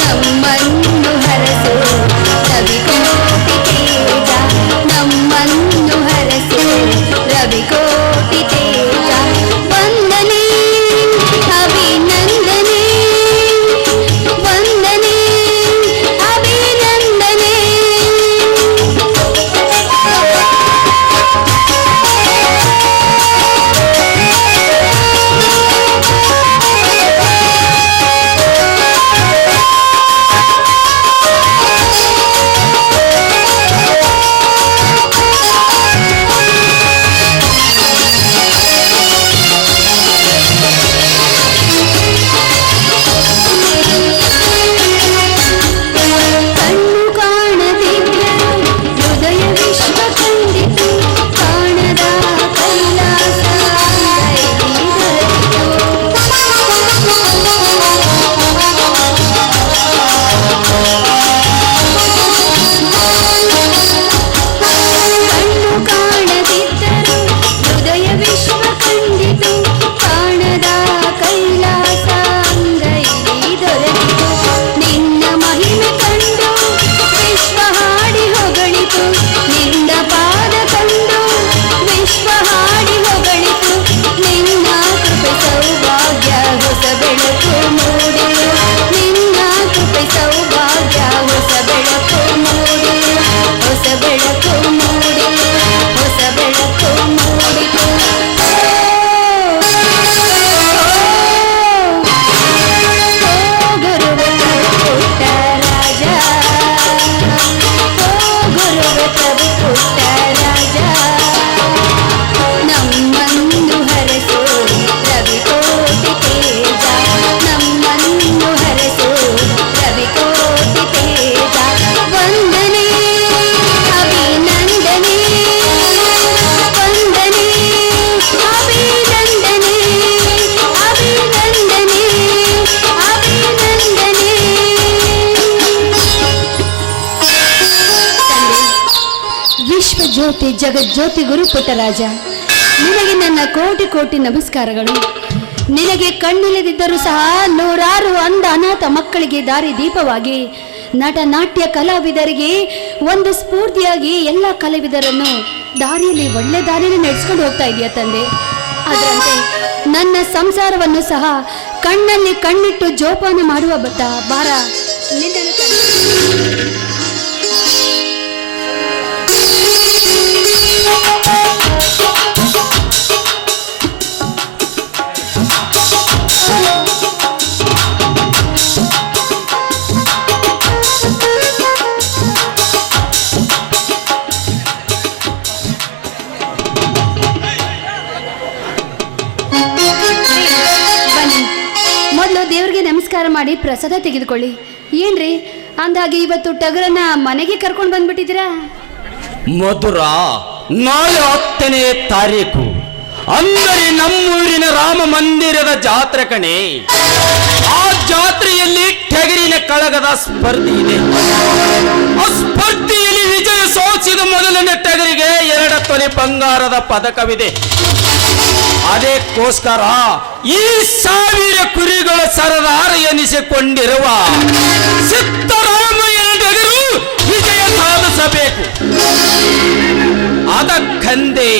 नम्मन्नु हरसु रविकोटि तेज, नम्मन्नु हरसु रविकोटि तेज, वंदने अभिनंदने, वंदने अभिनंदने. ವಿಶ್ವಜ್ಯೋತಿ ಜಗಜ್ಯೋತಿ ಗುರು ಪುಟ್ಟರಾಜ, ನಿನಗೆ ನನ್ನ ಕೋಟಿ ಕೋಟಿ ನಮಸ್ಕಾರಗಳು. ನಿನಗೆ ಕಣ್ಣಿಲ್ಲದಿದ್ದರೂ ಸಹ ನೂರಾರು ಅಂಧ ಅನಾಥ ಮಕ್ಕಳಿಗೆ ದಾರಿ ದೀಪವಾಗಿ, ನಟ ನಾಟ್ಯ ಕಲಾವಿದರಿಗೆ ಒಂದು ಸ್ಫೂರ್ತಿಯಾಗಿ ಎಲ್ಲ ಕಲಾವಿದರನ್ನು ದಾರಿಯಲ್ಲಿ ಒಳ್ಳೆ ದಾರಿಯಲ್ಲಿ ನಡೆಸ್ಕೊಂಡು ಹೋಗ್ತಾ ಇದೆಯಾ ತಂದೆ. ಅದರಂತೆ ನನ್ನ ಸಂಸಾರವನ್ನು ಸಹ ಕಣ್ಣಲ್ಲಿ ಕಣ್ಣಿಟ್ಟು ಜೋಪಾನ ಮಾಡುವ ಭಾರ ನಿನ್ನನ್ನು ದೇವರಿಗೆ ನಮಸ್ಕಾರ ಮಾಡಿ ಪ್ರಸಾದ ತೆಗೆದುಕೊಳ್ಳಿ. ಏನ್ರಿ ಅಂದಾಗೆ ಇವತ್ತು ಟಗರನ್ನ ಮನೆಗೆ ಕರ್ಕೊಂಡು ಬಂದ್ಬಿಟ್ಟಿದ್ದೀರಾ? ಮಧುರ, ನಾಳೆ 10ನೇ ತಾರೀಕು ಅಂದರೆ ನಮ್ಮೂರಿನ ರಾಮ ಮಂದಿರದ ಜಾತ್ರೆ ಕಣೆ. ಆ ಜಾತ್ರೆಯಲ್ಲಿ ಟಗರಿನ ಕಳಗದ ಸ್ಪರ್ಧೆ ಇದೆ. ಆ ಸ್ಪರ್ಧೆಯಲ್ಲಿ ವಿಜಯ ಸಾಧಿಸಿದ ಮೊದಲನೇ ಟಗರಿಗೆ 2 ತೊಲೆ ಬಂಗಾರದ ಪದಕವಿದೆ. ಅದಕ್ಕೋಸ್ಕರ ಈ 1000 ಕುರಿಗಳ ಸರದಾರ ಎನಿಸಿಕೊಂಡಿರುವ ಸಿದ್ದರಾಮಯ್ಯನ ಟಗರು ವಿಜಯ ಸಾಧಿಸಬೇಕು. ಅದಕ್ಕಂದೇ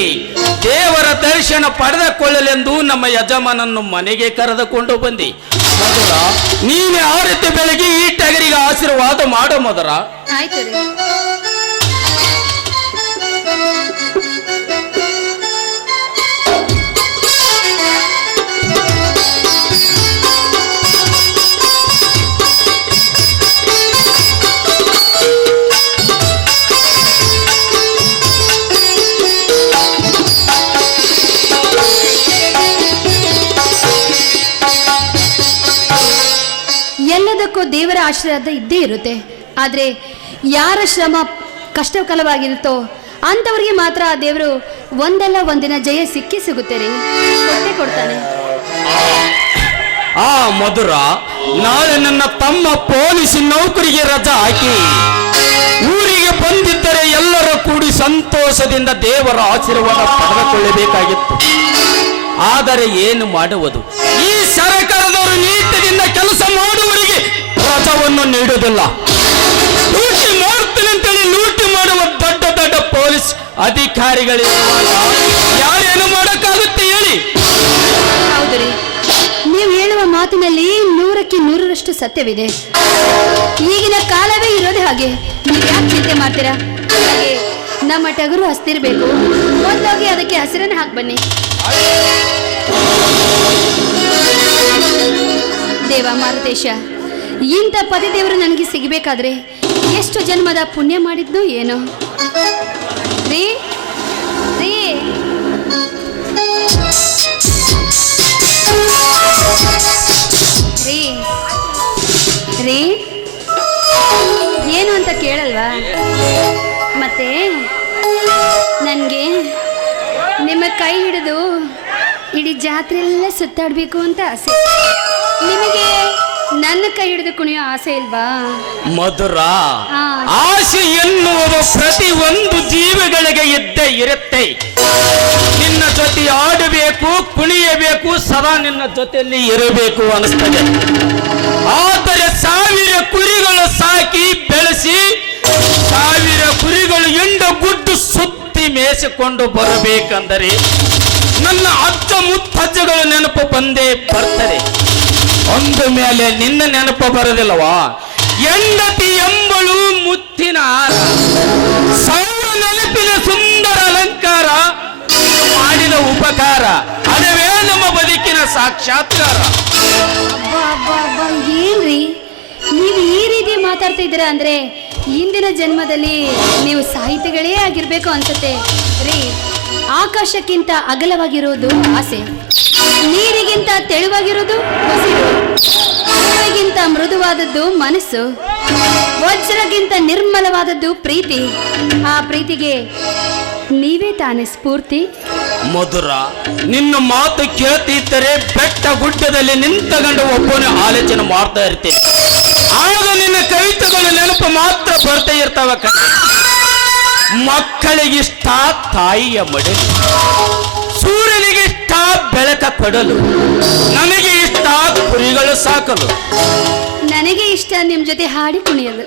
ದೇವರ ದರ್ಶನ ಪಡೆದುಕೊಳ್ಳಲೆಂದು ನಮ್ಮ ಯಜಮಾನನ್ನು ಮನೆಗೆ ಕರೆದುಕೊಂಡು ಬಂದಿ. ಮಧುರ, ನೀನೆ ಆ ರೀತಿ ಬೆಳಗ್ಗೆ ಈ ಟಗರಿಗೆ ಆಶೀರ್ವಾದ ಮಾಡೋ ಮಧುರ. ಆಯ್ತು ರೀ. ಎಲ್ಲದಕ್ಕೂ ದೇವರ ಆಶೀರ್ವಾದ ಇದ್ದೇ ಇರುತ್ತೆ. ಆದರೆ ಯಾರ ಶ್ರಮ ಕಷ್ಟಕರವಾಗಿರುತ್ತೋ ಅಂಥವ್ರಿಗೆ ಮಾತ್ರ ಆ ದೇವರು ಒಂದಲ್ಲ ಒಂದಿನ ಜಯ ಸಿಕ್ಕಿ ಸಿಗುತ್ತೆ ರೀ, ಕೊಟ್ಟೆ ಕೊಡ್ತಾನೆ. ಆ ಮಧುರ, ನಾಳೆ ನನ್ನ ತಮ್ಮ ಪೊಲೀಸ್ ನೌಕರಿಗೆ ರಜಾ ಹಾಕಿ ಊರಿಗೆ ಬಂದಿದ್ದರೆ ಎಲ್ಲರೂ ಕೂಡಿ ಸಂತೋಷದಿಂದ ದೇವರ ಆಶೀರ್ವಾದ ಪಡೆದುಕೊಳ್ಳಬೇಕಾಗಿತ್ತು. ಆದರೆ ಏನು ಮಾಡುವುದು, ಈ ಸರ್ಕಾರದವರು ನೀತಿಯಿಂದ ಕೆಲಸ ಮಾಡುವವರಿಗೆ ರಜವನ್ನು ನೀಡುವುದಿಲ್ಲ. ಲೂಟಿ ಮಾಡ್ತೀನಿ ಅಂತೇಳಿ ಲೂಟಿ ಮಾಡುವ ದೊಡ್ಡ ದೊಡ್ಡ ಪೊಲೀಸ್ ಅಧಿಕಾರಿಗಳಿರುವಾಗ ಯಾರೇನು ಮಾಡೋಕ್ಕಾಗುತ್ತೆ ಹೇಳಿ? ಹೌದು ರೀ, ನೀವು ಹೇಳುವ ಮಾತಿನಲ್ಲಿ 100ಕ್ಕೆ 100ರಷ್ಟು ಸತ್ಯವಿದೆ. ಈಗಿನ ಕಾಲವೇ ಇರೋದೇ ಹಾಗೆ. ನೀವು ಯಾಕೆ ಚಿಂತೆ ಮಾಡ್ತೀರಾ? ಹಾಗೆ ನಮ್ಮ ಟಗರು ಹಸ್ತಿರ್ಬೇಕು, ಮೊದಲಾಗಿ ಅದಕ್ಕೆ ಹಸಿರನ್ನು ಹಾಕಿ ಬನ್ನಿ. ದೇವ ಮಾರುತೇಶ, ಇಂಥ ಪತಿ ದೇವರು ನನಗೆ ಸಿಗಬೇಕಾದ್ರೆ ಎಷ್ಟು ಜನ್ಮದ ಪುಣ್ಯ ಮಾಡಿದ್ನೋ ಏನೋ. ರೀ ರೀ ರೀ ರೀ ಏನು ಅಂತ ಕೇಳಲ್ವಾ? ಮತ್ತೆ ನನಗೆ ನಿಮ್ಮ ಕೈ ಹಿಡಿದು ಇಡೀ ಜಾತ್ರೆ ಎಲ್ಲ ಸುತ್ತಾಡಬೇಕು ಅಂತ ಆಸೆ. ನಿಮಗೆ ನನ್ನ ಕೈ ಹಿಡಿದು ಕುಣಿಯೋ ಆಸೆ ಇಲ್ವಾ? ಮಧುರ, ಆಸೆ ಎನ್ನುವುದು ಪ್ರತಿ ಒಂದು ಜೀವಿಗಳಿಗೆ ಇದ್ದೇ ಇರುತ್ತೆ. ನಿನ್ನ ಜೊತೆ ಆಡಬೇಕು, ಕುಣಿಯಬೇಕು, ಸದಾ ನಿನ್ನ ಜೊತೆಯಲ್ಲಿ ಇರಬೇಕು ಅನಿಸ್ತದೆ. ಆದರೆ 1000 ಕುರಿಗಳು ಸಾಕಿ ಬೆಳೆಸಿ 1000 ಕುರಿಗಳು ಎಂಡ ಗುಡ್ಡು ಸುತ್ತಿ ಮೇಯಿಸಿಕೊಂಡು ಬರಬೇಕಂದರೆ ನನ್ನ ಅಜ್ಜ ಮುತ್ತಜ್ಜಗಳ ನೆನಪು ಬಂದೇ ಬರ್ತದೆ. ಒಂದು ಮೇಲೆ ನಿನ್ನ ನೆನಪು ಬರೋದಿಲ್ಲವಾ? ಹೆಂಡತಿ ಎಂಬಳು ಮುತ್ತಿನ ಹಾರ, ಸೌರ ನೆನಪಿನ ಸುಂದರ ಅಲಂಕಾರ, ಮಾಡಿದ ಉಪಕಾರ ಅದುವೇ ನಮ್ಮ ಬದುಕಿನ ಸಾಕ್ಷಾತ್ಕಾರ. ಏನ್ರಿ ನೀವು ಈ ರೀತಿ ಮಾತಾಡ್ತಾ ಇದ್ದೀರಾ ಅಂದ್ರೆ ಇಂದಿನ ಜನ್ಮದಲ್ಲಿ ನೀವು ಸಾಹಿತಿಗಳೇ ಆಗಿರ್ಬೇಕು ಅನ್ಸುತ್ತೆ ರೀ. ಆಕಾಶಕ್ಕಿಂತ ಅಗಲವಾಗಿರೋದು ಆಸೆ, ನೀರಿಗಿಂತ ತೆಳುವಾಗಿರೋದು ಉಸಿರು, ಹೂವಿಗಿಂತ ಮೃದುವಾದದ್ದು ಮನಸ್ಸು, ವಜ್ರಗಿಂತ ನಿರ್ಮಲವಾದದ್ದು ಪ್ರೀತಿ. ಆ ಪ್ರೀತಿಗೆ ನೀವೇ ತಾನೇ ಸ್ಫೂರ್ತಿ. ಮಧುರ, ನಿನ್ನ ಮಾತು ಕೇಳ್ತಿದ್ದರೆ ಬೆಟ್ಟ ಗುಡ್ಡದಲ್ಲಿ ನಿಂತಗಂಡು ಒಬ್ಬನೇ ಆಲೋಚನೆ ಮಾಡ್ತಾ ಇರ್ತೀನಿ. ಆಗ ನಿನ್ನ ಕವಿತೆಗಳು ನೆನಪು ಮಾತ್ರ ಬರ್ತಾ ಇರ್ತಾವ. ಮಕ್ಕಳಿಗಿಷ್ಟ ತಾಯಿಯ ಮಡಲು, ಸೂರ್ಯನಿಗಿಷ್ಟ ಬೆಳಕ ಕೊಡಲು, ನನಗೆ ಇಷ್ಟ ಕುರಿಗಳು ಸಾಕಲು, ನನಗೆ ಇಷ್ಟ ನಿಮ್ ಜೊತೆ ಹಾಡಿ ಕುಣಿಯಲು.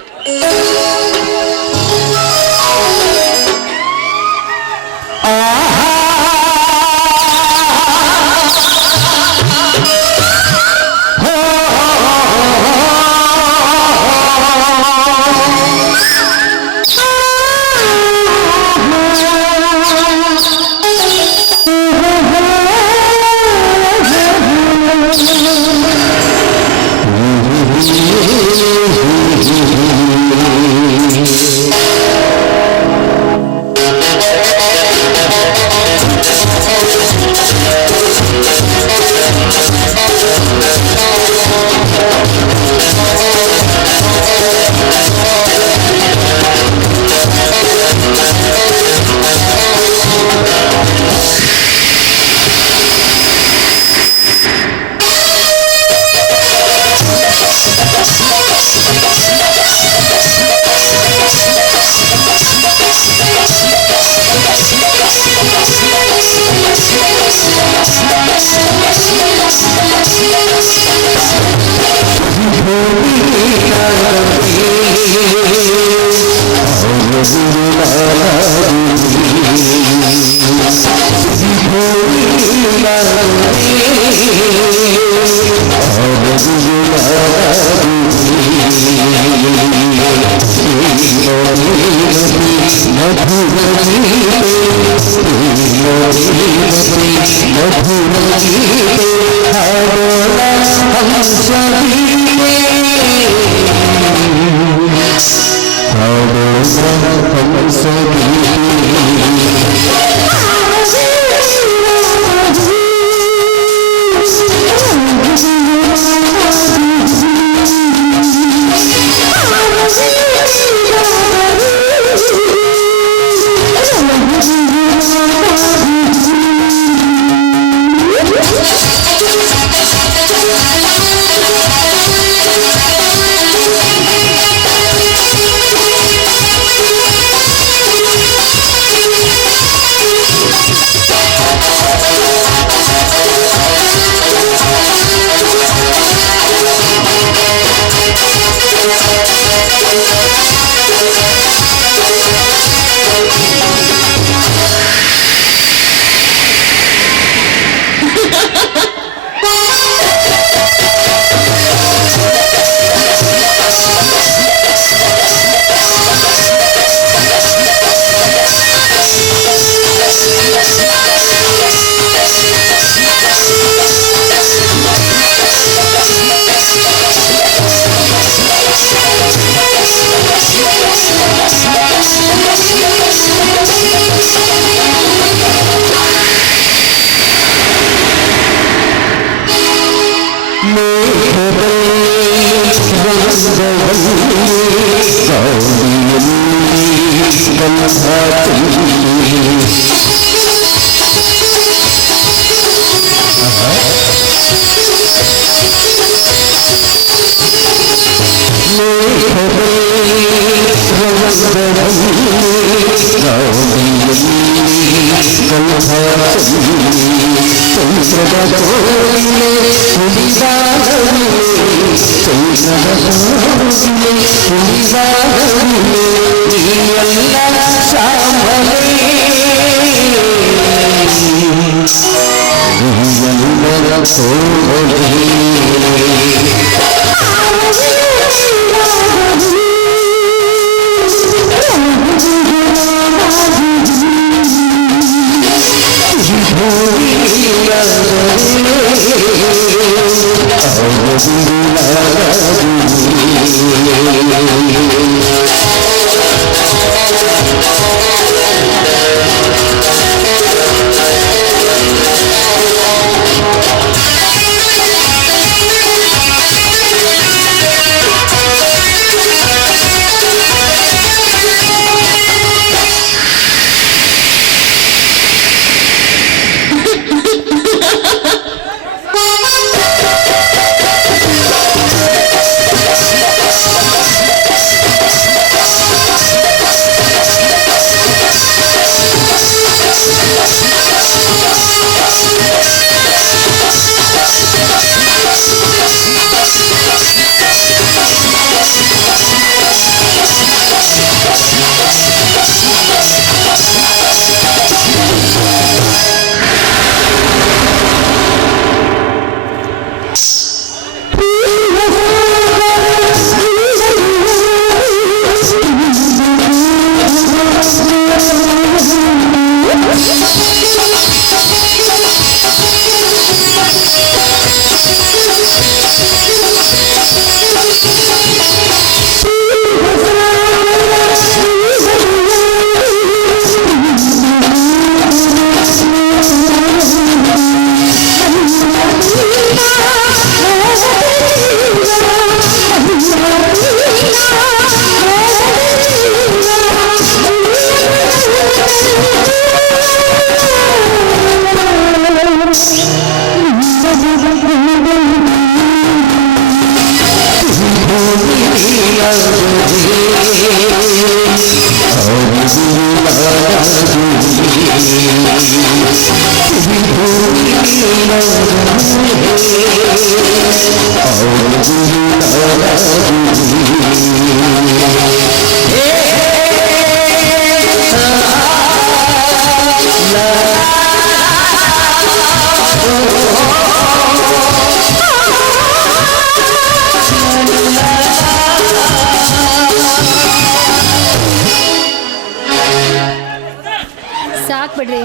ಬಿಡ್ರಿ,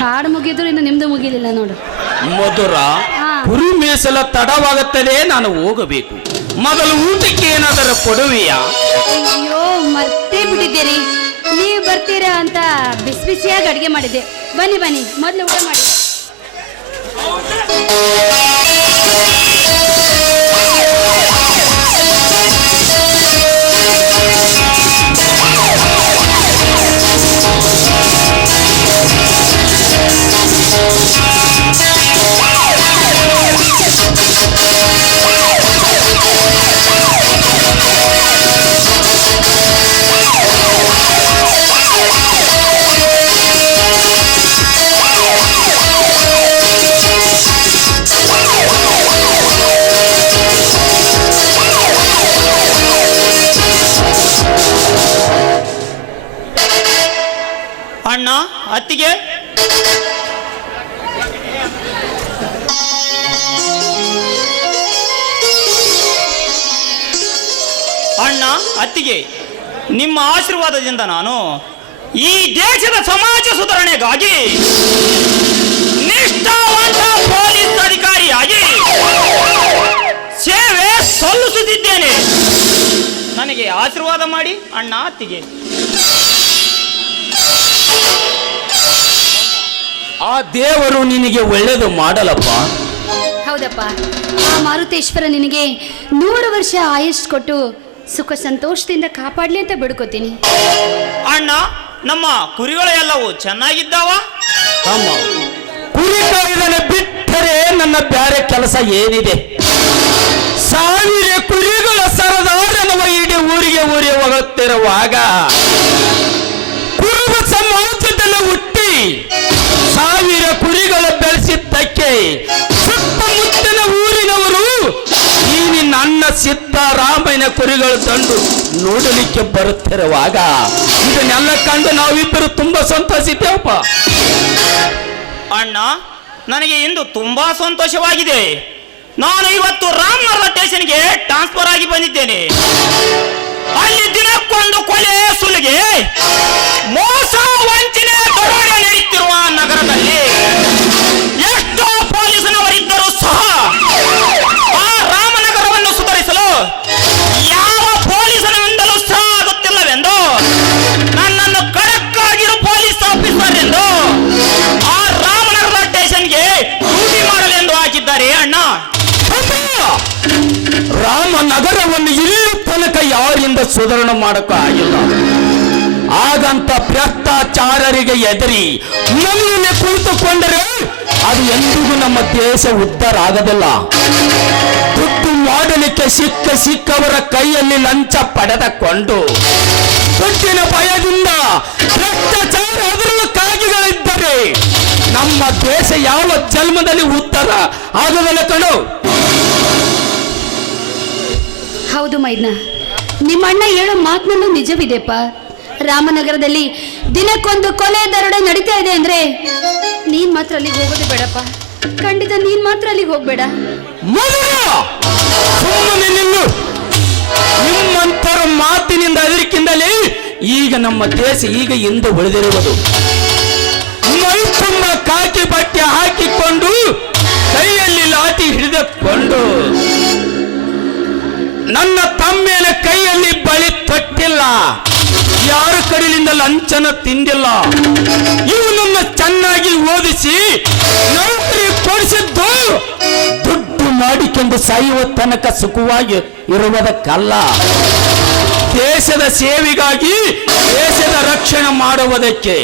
ಹಾಡು ಮುಗಿದ್ರು ಇನ್ನು ನಿಮ್ದು ಮುಗಿಲಿಲ್ಲ ನೋಡು. ಮಧುರ, ಹಾ. ಕುರಿ ಮೇಸಲ ತಡವಾಗುತ್ತದೆ, ನಾನು ಹೋಗಬೇಕು. ಮೊದಲು ಊಟಕ್ಕೆ ಏನಾದರೂ ಕೊಡುವೆಯಾ? ಅಯ್ಯೋ ಮರ್ತೇ ಬಿಟ್ಟಿದ್ದೀರಿ, ನೀವು ಬರ್ತೀರಾ ಅಂತ ಬಿಸಿ ಬಿಸಿಯಾಗಿ ಅಡುಗೆ ಮಾಡಿದ್ದೆ. ಬನ್ನಿ ಬನ್ನಿ, ಮೊದಲು ಊಟ ಮಾಡಿ. ಅಣ್ಣ, ಅತ್ತಿಗೆ, ಅಣ್ಣ, ಅತ್ತಿಗೆ, ನಿಮ್ಮ ಆಶೀರ್ವಾದದಿಂದ ನಾನು ಈ ದೇಶದ ಸಮಾಜ ಸುಧಾರಣೆಗಾಗಿ ನಿಷ್ಠಾವಂತ ಪೊಲೀಸ್ ಅಧಿಕಾರಿಯಾಗಿ ಸೇವೆ ಸಲ್ಲಿಸುತ್ತಿದ್ದೇನೆ. ನನಗೆ ಆಶೀರ್ವಾದ ಮಾಡಿ ಅಣ್ಣ, ಅತ್ತಿಗೆ. ಆ ದೇವರು ನಿನಗೆ ಒಳ್ಳೆಯದು ಮಾಡಲಪ್ಪ. ಹೌದಪ್ಪ, ಆ ಮಾರುತೇಶ್ವರ ನಿನಗೆ 100 ವರ್ಷ ಆಯುಷ್ ಕೊಟ್ಟು ಸುಖ ಸಂತೋಷದಿಂದ ಕಾಪಾಡಲಿ ಅಂತ ಬಿಡ್ಕೋತೀನಿ. ಅಣ್ಣ, ನಮ್ಮ ಕುರಿಗಳು ಎಲ್ಲವೂ ಚೆನ್ನಾಗಿದ್ದಾವ? ಅಮ್ಮ, ಕುರಿ ಕಾಯುವುದನ್ನು ಬಿಟ್ಟರೆ ನನ್ನ ಬ್ಯಾರೆ ಕೆಲಸ ಏನಿದೆ? 1000 ಕುರಿಗಳ ಸರದಾರನವ ಇಡೀ ಊರಿಗೆ ಹೊಗಳುತ್ತಿರುವಾಗ ಕುರುಬ ಸಮಾಜದಲ್ಲಿ ಹುಟ್ಟಿ 1000 ಕುರಿಗಳ ಬೆಳೆಸಿದ್ದಕ್ಕೆ ಸುತ್ತಮುತ್ತಲ ಊರಿನವರು ಈ ನಿನ್ನ ಅಣ್ಣ ಸಿದ್ದರಾಮಯ್ಯನ ಕುರಿಗಳು ತಂದು ನೋಡಲಿಕ್ಕೆ ಬರುತ್ತಿರುವಾಗ ಇದನ್ನೆಲ್ಲ ಕಂಡು ನಾವಿಬ್ಬರು ತುಂಬಾ ಸಂತೋಷಿದ್ದೇವಪ್ಪ. ಅಣ್ಣ, ನನಗೆ ಇಂದು ತುಂಬಾ ಸಂತೋಷವಾಗಿದೆ. ನಾನು ಇವತ್ತು ರಾಮನಗರ ಸ್ಟೇಷನ್ಗೆ ಟ್ರಾನ್ಸ್ಫರ್ ಆಗಿ ಬಂದಿದ್ದೇನೆ. ಅಲ್ಲಿ ದಿನಕ್ಕೊಂದು ಕೊಲೆ, ಸುಲಿಗೆ, ಮೋಸ, ವಂಚನೆ, ದರೋಡೆ ನಡೆಯುತ್ತಿರುವ ನಗರದಲ್ಲಿ ಎಷ್ಟೋ ಪೊಲೀಸನವರಿದ್ದರೂ ಸಹ ಆ ರಾಮನಗರವನ್ನು ಸುಧಾರಿಸಲು ಯಾವ ಪೊಲೀಸನಿಂದಲೂ ಸಹ ಆಗುತ್ತಿಲ್ಲವೆಂದು ನನ್ನನ್ನು ಖಡಕ್ ಆಗಿರೋ ಪೊಲೀಸ್ ಆಫೀಸರ್ ಎಂದು ಆ ರಾಮನಗರ ಸ್ಟೇಷನ್ಗೆ ಡ್ಯೂಟಿ ಮಾಡಲೆಂದು ಹಾಕಿದ್ದಾರೆ. ಅಣ್ಣ, ರಾಮನಗರವನ್ನು ಇಲ್ಲಿ ತನಕ ಯಾರಿಂದ ಸುಧಾರಣೆ ಮಾಡಕ್ಕ ಆಗಿಲ್ಲ. ಹಾಗಂತ ಭ್ರಷ್ಟಾಚಾರರಿಗೆ ಎದುರಿ ನಮ್ಮನ್ನೇ ಕುಳಿತುಕೊಂಡರೆ ಅದು ಎಂದಿಗೂ ನಮ್ಮ ದೇಶ ಉದ್ಧಾರ ಆಗದಿಲ್ಲ. ದುಡ್ಡು ಮಾಡಲಿಕ್ಕೆ ಸಿಕ್ಕವರ ಕೈಯಲ್ಲಿ ಲಂಚ ಪಡೆದುಕೊಂಡು ದುಡ್ಡಿನ ಭಯದಿಂದ ಭ್ರಷ್ಟಾಚಾರ ಅದರಲ್ಲೂ ಕಾಗಿಗಳಿದ್ದರೆ ನಮ್ಮ ದೇಶ ಯಾವ ಜನ್ಮದಲ್ಲಿ ಉದ್ಧಾರ ಆಗದಿಲ್ಲ ಕಣೋ. ಹೌದು ಮೈದ್ನ, ನಿಮ್ಮ ಅಣ್ಣ ಹೇಳೋ ಮಾತಿನಲ್ಲೂ ನಿಜವಿದೆಪ್ಪ. ರಾಮನಗರದಲ್ಲಿ ದಿನಕ್ಕೊಂದು ಕೊಲೆ, ದರೋಡೆ ನಡೀತಾ ಇದೆ ಅಂದ್ರೆ ನೀನ್ ಮಾತ್ರ ಅಲ್ಲಿಗೆ ಹೋಗೋದು ಬೇಡಪ್ಪ. ಖಂಡಿತ ನೀನ್ ಮಾತ್ರ ಅಲ್ಲಿಗೆ ಹೋಗ್ಬೇಡ. ಸುಮ್ಮನೆ ನಿಲ್ಲು. ನಿಮ್ಮಂತರ ಮಾತಿನಿಂದ ಅದಕ್ಕಿಂದಲೇ ಈಗ ನಮ್ಮ ದೇಶ ಈಗ ಹಿಂದೆ ಉಳಿದಿರುವುದು. ಮೈ ತುಂಬ ಕಾಕಿ ಬಟ್ಟೆ ಹಾಕಿಕೊಂಡು ಕೈಯಲ್ಲಿ ಲಾಠಿ ಹಿಡಿದುಕೊಂಡು ನನ್ನ ತಮ್ಮೇಲೆ ಕೈಯಲ್ಲಿ ಬಳಿ ತೊಟ್ಟಿಲ್ಲ, ಯಾರ ಕಡೆಯಿಂದ ಲಂಚನ ತಿಂದಿಲ್ಲ. ಇವನನ್ನ ಚೆನ್ನಾಗಿ ಓದಿಸಿ ನೌಕರಿ ಕೊಡಿಸಿದ್ದು ದುಡ್ಡು ಮಾಡಿಕೊಂಡು ಸಾಯುವ ತನಕ ಸುಖವಾಗಿ ಇರುವುದಕ್ಕಲ್ಲ, ದೇಶದ ಸೇವೆಗಾಗಿ, ದೇಶದ ರಕ್ಷಣೆ ಮಾಡುವುದಕ್ಕೆ.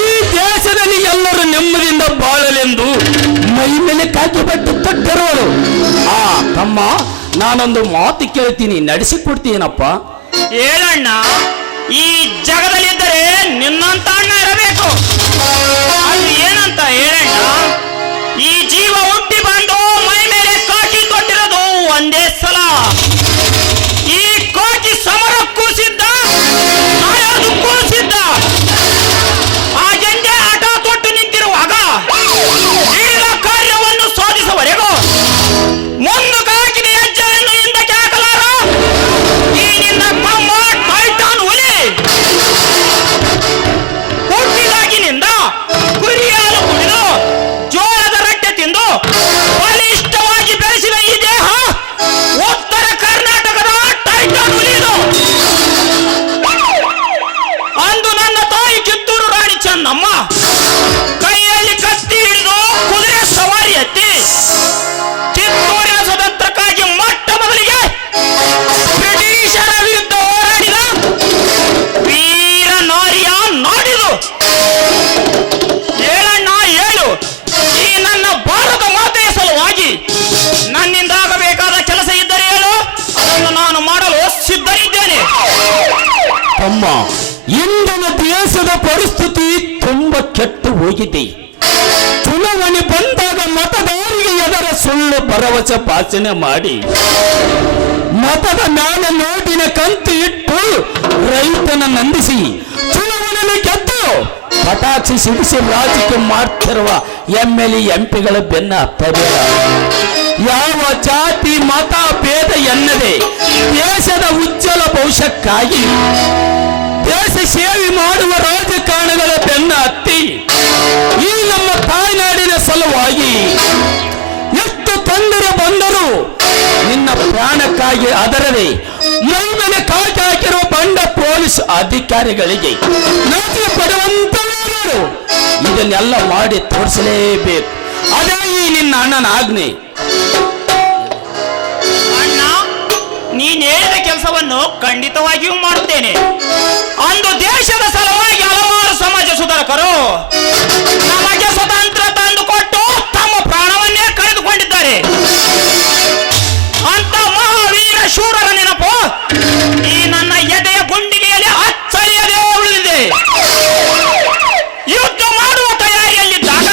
ಈ ದೇಶದಲ್ಲಿ ಎಲ್ಲರೂ ನೆಮ್ಮದಿಯಿಂದ ಬಾಳಲೆಂದು ಮೈ ಮೇಲೆ ಕಾಕಿ ಬಟ್ಟೆ ತೊಟ್ಟಿರೋರು. ಆ ತಮ್ಮ, ನಾನೊಂದು ಮಾತು ಕೇಳ್ತೀನಿ, ನಡೆಸಿಕೊಡ್ತೀನಪ್ಪ. ಹೇಳಣ್ಣ, ಈ ಜಗದಲ್ಲಿದ್ದರೆ ನಿನ್ನಂತ ಅಣ್ಣ ಇರಬೇಕು. ಅದು ಏನಂತ ಹೇಳಣ್ಣ? ಈ ಜೀವ ಹುಟ್ಟಿ ಬಂದು ಮೈ ಮೇಲೆ ಕಾಕಿ ತೊಟ್ಟಿರೋದು ಒಂದೇ ಸಲ. ಈ ಕಾಕಿ ಸಮರಕ್ಕೂ ಸಿದ್ಧ, ಸಾಯೋದಕ್ಕೂ ಸಿದ್ಧ. ಆ ಜಂಜೆ ಆಟ ತೊಟ್ಟು ನಿಂತಿರುವಾಗ ಈಗ ಕಾರ್ಯವನ್ನು ಸಾಧಿಸುವವರೆಗೂ ಮುಂದಕ್ಕೆ ಹಾಕಿದ ಹೆಜ್ಜೆಯನ್ನು ಹಿಂದಕ್ಕೆ ಹಾಕಲಾರ. ಈ ನಿನ್ನ ತಮ್ಮ ಟೈಟಾನ್ ಹುಲಿ ಹುಟ್ಟಿದಾಗಿನಿಂದ ತಮ್ಮ, ಇಂದಿನ ದೇಶದ ಪರಿಸ್ಥಿತಿ ತುಂಬಾ ಕೆಟ್ಟು ಹೋಗಿದೆ. ಚುನಾವಣೆ ಬಂದಾಗ ಮತದಾರರಿಗೆ ಎದರ ಸುಳ್ಳು ಭರವಸೆ ಭಾಷಣೆ ಮಾಡಿ ಮತದ ಮ್ಯಾಲ ನೋಟಿನ ಕಂತು ಇಟ್ಟು ರೈತನ ನಂದಿಸಿ ಚುನಾವಣೆಯಲ್ಲಿ ಗೆದ್ದು ಪಟಾಕ್ಷಿ ಸಿಡಿಸಿ ರಾಜಕೀಯ ಮಾಡ್ತಿರುವ MLA MP ಗಳ ಬೆನ್ನ ಹತ್ತಬೇಡ. ಯಾವ ಜಾತಿ ಮತ ಭೇದ ಎನ್ನದೆ ದೇಶದ ಉಜ್ವಲ ಭವಿಷ್ಯಕ್ಕಾಗಿ ದೇಶ ಸೇವೆ ಮಾಡುವ ರಾಜಕಾರಣಗಳ ಬೆನ್ನ ಹತ್ತಿ ಈ ನಮ್ಮ ತಾಯ್ನಾಡಿನ ಸಲುವಾಗಿ ಎಷ್ಟು ತೊಂದರೆ ಬಂದರೂ ನಿನ್ನ ಪ್ರಾಣಕ್ಕಾಗಿ ಅದರದೆ ಮೈಮೇಲೆ ಕಾಕಿ ಹಾಕಿರುವ ಬಂಡ ಪೊಲೀಸ್ ಅಧಿಕಾರಿಗಳಿಗೆ ನಾಚಿಕೆ ಪಡುವಂತವರು ಇದನ್ನೆಲ್ಲ ಮಾಡಿ ತೋರಿಸಲೇಬೇಕು. ಅದೇ ಈ ನಿನ್ನ ಅಣ್ಣನ ಆಜ್ಞೆ. ಅಣ್ಣ, ನೀನ್ ಹೇಳಿದ ಕೆಲಸವನ್ನು ಖಂಡಿತವಾಗಿಯೂ ಮಾಡುತ್ತೇನೆ. ಅಂದು ದೇಶದ ಸಲುವಾಗಿ ಹಲವಾರು ಸಮಾಜ ಸುಧಾರಕರು ನಮಗೆ ಸ್ವತಂತ್ರ ತಂದುಕೊಟ್ಟು ತಮ್ಮ ಪ್ರಾಣವನ್ನೇ ಕಳೆದುಕೊಂಡಿದ್ದಾರೆ. ಅಂತ ಮಹಾವೀರ ಶೂರರ ನೆನಪು ಈ ನನ್ನ ಎದೆಯ ಗುಂಡಿಗೆಯಲ್ಲಿ ಅಚ್ಚಳಿಯದೇ ಉಳಿದಿದೆ. ಯುದ್ಧ ಮಾಡುವ ತಯಾರಿಯಲ್ಲಿದ್ದಾಗ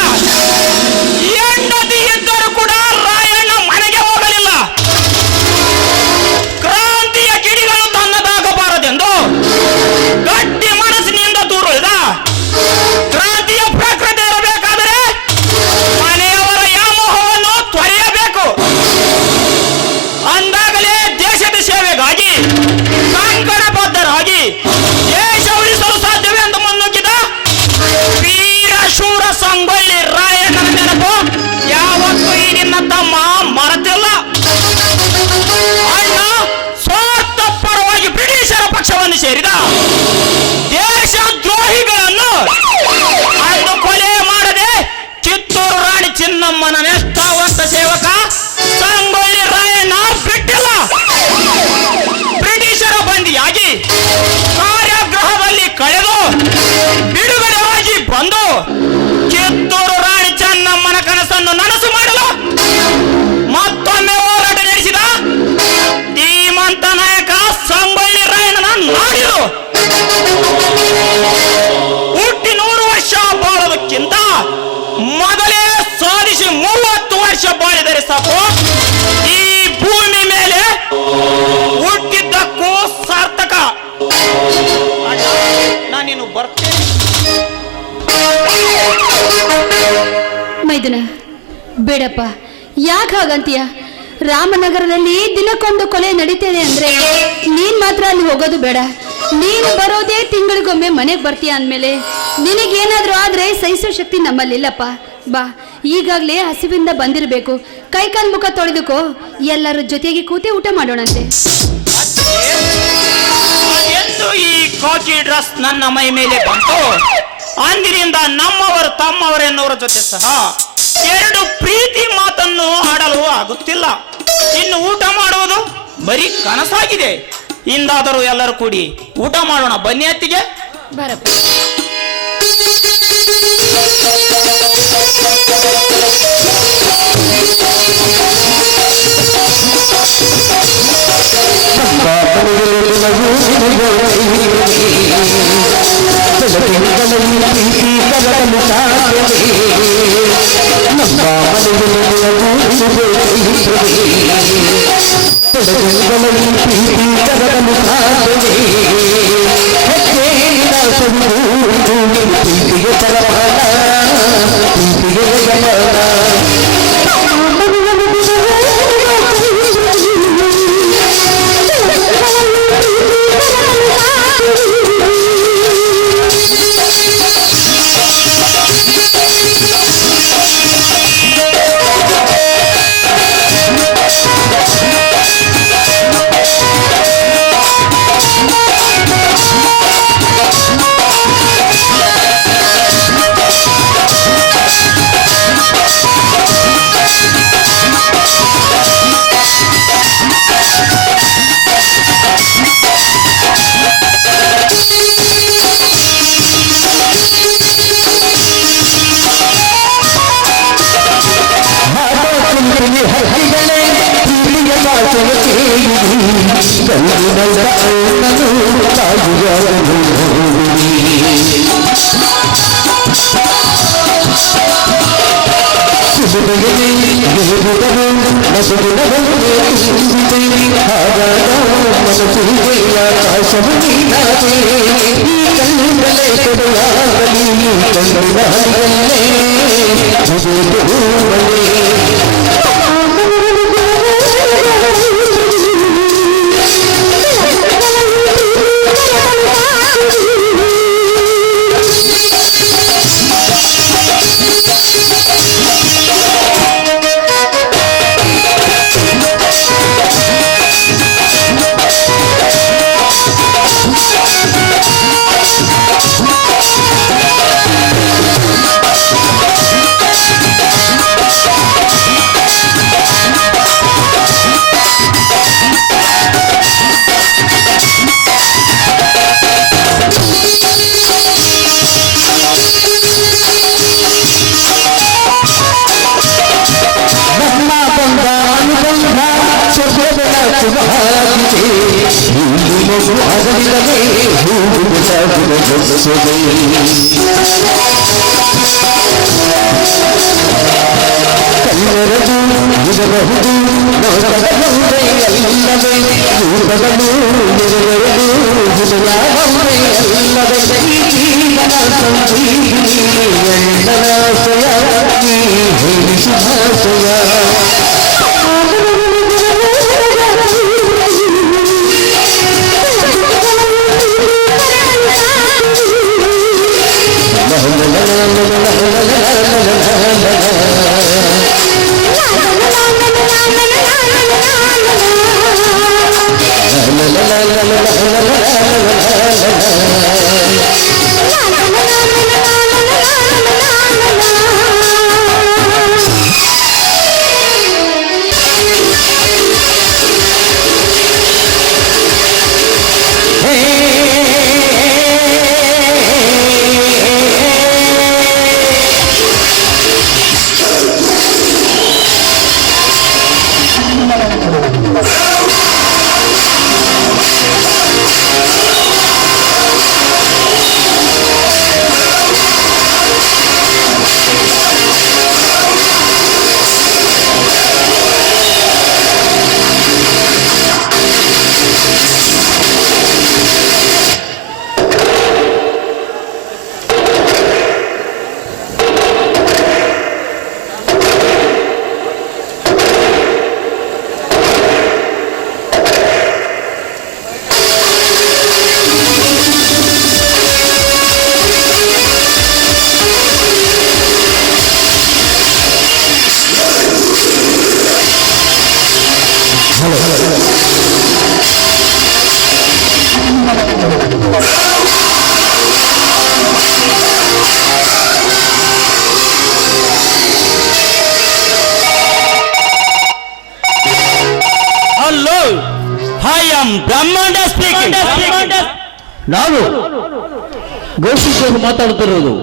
ಹೆಂಡತಿ ಇದ್ದರೂ ಕೂಡ ರಾಯಣ್ಣ ಮನೆಗೆ ಹೋಗಲಿಲ್ಲ. ಕ್ರಾಂತಿಯ ಕಿಡಿಗಳು ತನ್ನದಾಗಬಾರದೆಂದು ಗಟ್ಟಿ ಮನಸ್ಸಿನಿಂದ ದೂರುಳಿದ. ಕ್ರಾಂತಿಯ ಪ್ರಕೃತಿ ಇರಬೇಕಾದರೆ ಮನೆಯವರ ವ್ಯಾಮೋಹವನ್ನು ತೊರೆಯಬೇಕು. ಅಂದಾಗಲೇ ದೇಶದ ಸೇವೆಗಾಗಿ ಕಂಕಣಬದ್ಧರಾಗಿ ದೇಶ ಉಳಿಸಲು ಸಾಧ್ಯವೆಂದು ಮುನ್ನುಗ್ಗಿದ ವೀರ ಶೂರ ಸಂಗೊಳ್ಳಿ ರಾಯಣ್ಣನ ನೆನಪು ಯಾವತ್ತೂ ಈ ನಿನ್ನ ತಮ್ಮ ಮರೆತಿಲ್ಲ. ಅಣ್ಣ ಸ್ವಾರ್ಥ ಪರವಾಗಿ ಬ್ರಿಟಿಷರ ಪಕ್ಷವನ್ನು ಸೇರಿದ ದೇಶ ದ್ರೋಹಿಗಳನ್ನು ಅಂದು ಕೊಲೆ ಮಾಡದೆ ಕಿತ್ತೂರು ರಾಣಿ ಚಿನ್ನಮ್ಮನ ನಿಷ್ಠಾವಂತ ಸೇವಕ ಸಂಗೊಳ್ಳಿ ರಾಯಣ್ಣ ಬಿಟ್ಟಿಲ್ಲ. ಬ್ರಿಟಿಷರ ಬಂದಿಯಾಗಿ ಕಾರ್ಯಗೃಹದಲ್ಲಿ ಕಳೆದು ಬಿಡುಗಡೆಯಾಗಿ ಬಂದು ಕಿತ್ತೂರು ರಾಣಿ ಚೆನ್ನಮ್ಮನ ಕನಸನ್ನು ನನಸು ಮಾಡಲು ಮತ್ತೊಮ್ಮೆ ಹೋರಾಟ ನಡೆಸಿದ ಧೀಮಂತ ನಾಯಕ ಸಂಗೊಳ್ಳಿ ರಾಯಣ್ಣನ ನಾಡಿದು. ಹುಟ್ಟಿ 100 ವರ್ಷ ಬಾಳೋದಕ್ಕಿಂತ ಮೊದಲೇ ಸಾಧಿಸಿ 30 ವರ್ಷ ಬಾಳಿದರೆ ಸಾಕು. ಈ ಭೂಮಿ ಮೇಲೆ ಹುಟ್ಟಿದ್ದಕ್ಕೂ ಸಾರ್ಥಕ. ಅಣ್ಣ, ನಾನಿನ್ನು ಬರ್ತೇನೆ. ಮೈದುನ, ಬೇಡಪ್ಪ, ಯಾಕೆ ಹಾಗಂತೀಯ? ರಾಮನಗರದಲ್ಲಿ ದಿನಕ್ಕೊಂದು ಕೊಲೆ ನಡೀತೇನೆ ಅಂದ್ರೆ ನೀನ್ ಮಾತ್ರ ಅಲ್ಲಿ ಹೋಗೋದು ಬೇಡ. ನೀನು ಬರೋದೇ ತಿಂಗಳಿಗೊಮ್ಮೆ ಮನೆಗೆ ಬರ್ತೀಯ ಅಂದಮೇಲೆ ನಿನಗೇನಾದ್ರೂ ಆದ್ರೆ ಸಹಿಸೋ ಶಕ್ತಿ ನಮ್ಮಲ್ಲಿಲ್ಲಪ್ಪ. ಬಾ, ಈಗಾಗಲೇ ಹಸಿವಿಂದ ಬಂದಿರಬೇಕು. ಕೈಕಾಲ್ ಮುಖ ತೊಳೆದುಕೋ, ಎಲ್ಲರ ಜೊತೆಗೆ ಕೂತೆ ಊಟ ಮಾಡೋಣಂತೆ. ಎಂದು ಈ ಕಾಕಿ ಡ್ರೆಸ್ ನನ್ನ ಮೈ ಮೇಲೆ ಬಂತು ಅಂದಿನಿಂದ ನಮ್ಮವರು ತಮ್ಮವರೆನ್ನುವರ ಜೊತೆ ಸಹ ಎರಡು ಪ್ರೀತಿ ಮಾತನ್ನು ಆಡಲು ಆಗುತ್ತಿಲ್ಲ. ಇನ್ನು ಊಟ ಮಾಡುವುದು ಬರೀ ಕನಸಾಗಿದೆ. ಇಂದಾದರೂ ಎಲ್ಲರೂ ಕೂಡಿ ಊಟ ಮಾಡೋಣ. ಬನ್ನಿ ಅತ್ತಿಗೆ. ಬರಪ್ಪ. ಹರಿಗಳೇ ಹಲೋ, ಐ ಆಮ್ ಬ್ರಹ್ಮಾಂಡ ಸ್ಪೀಕಿಂಗ್. ನಾನು ಗೋಶಿಶೇಖರ್ ಮಾತಾಡುತ್ತಿರುವುದು.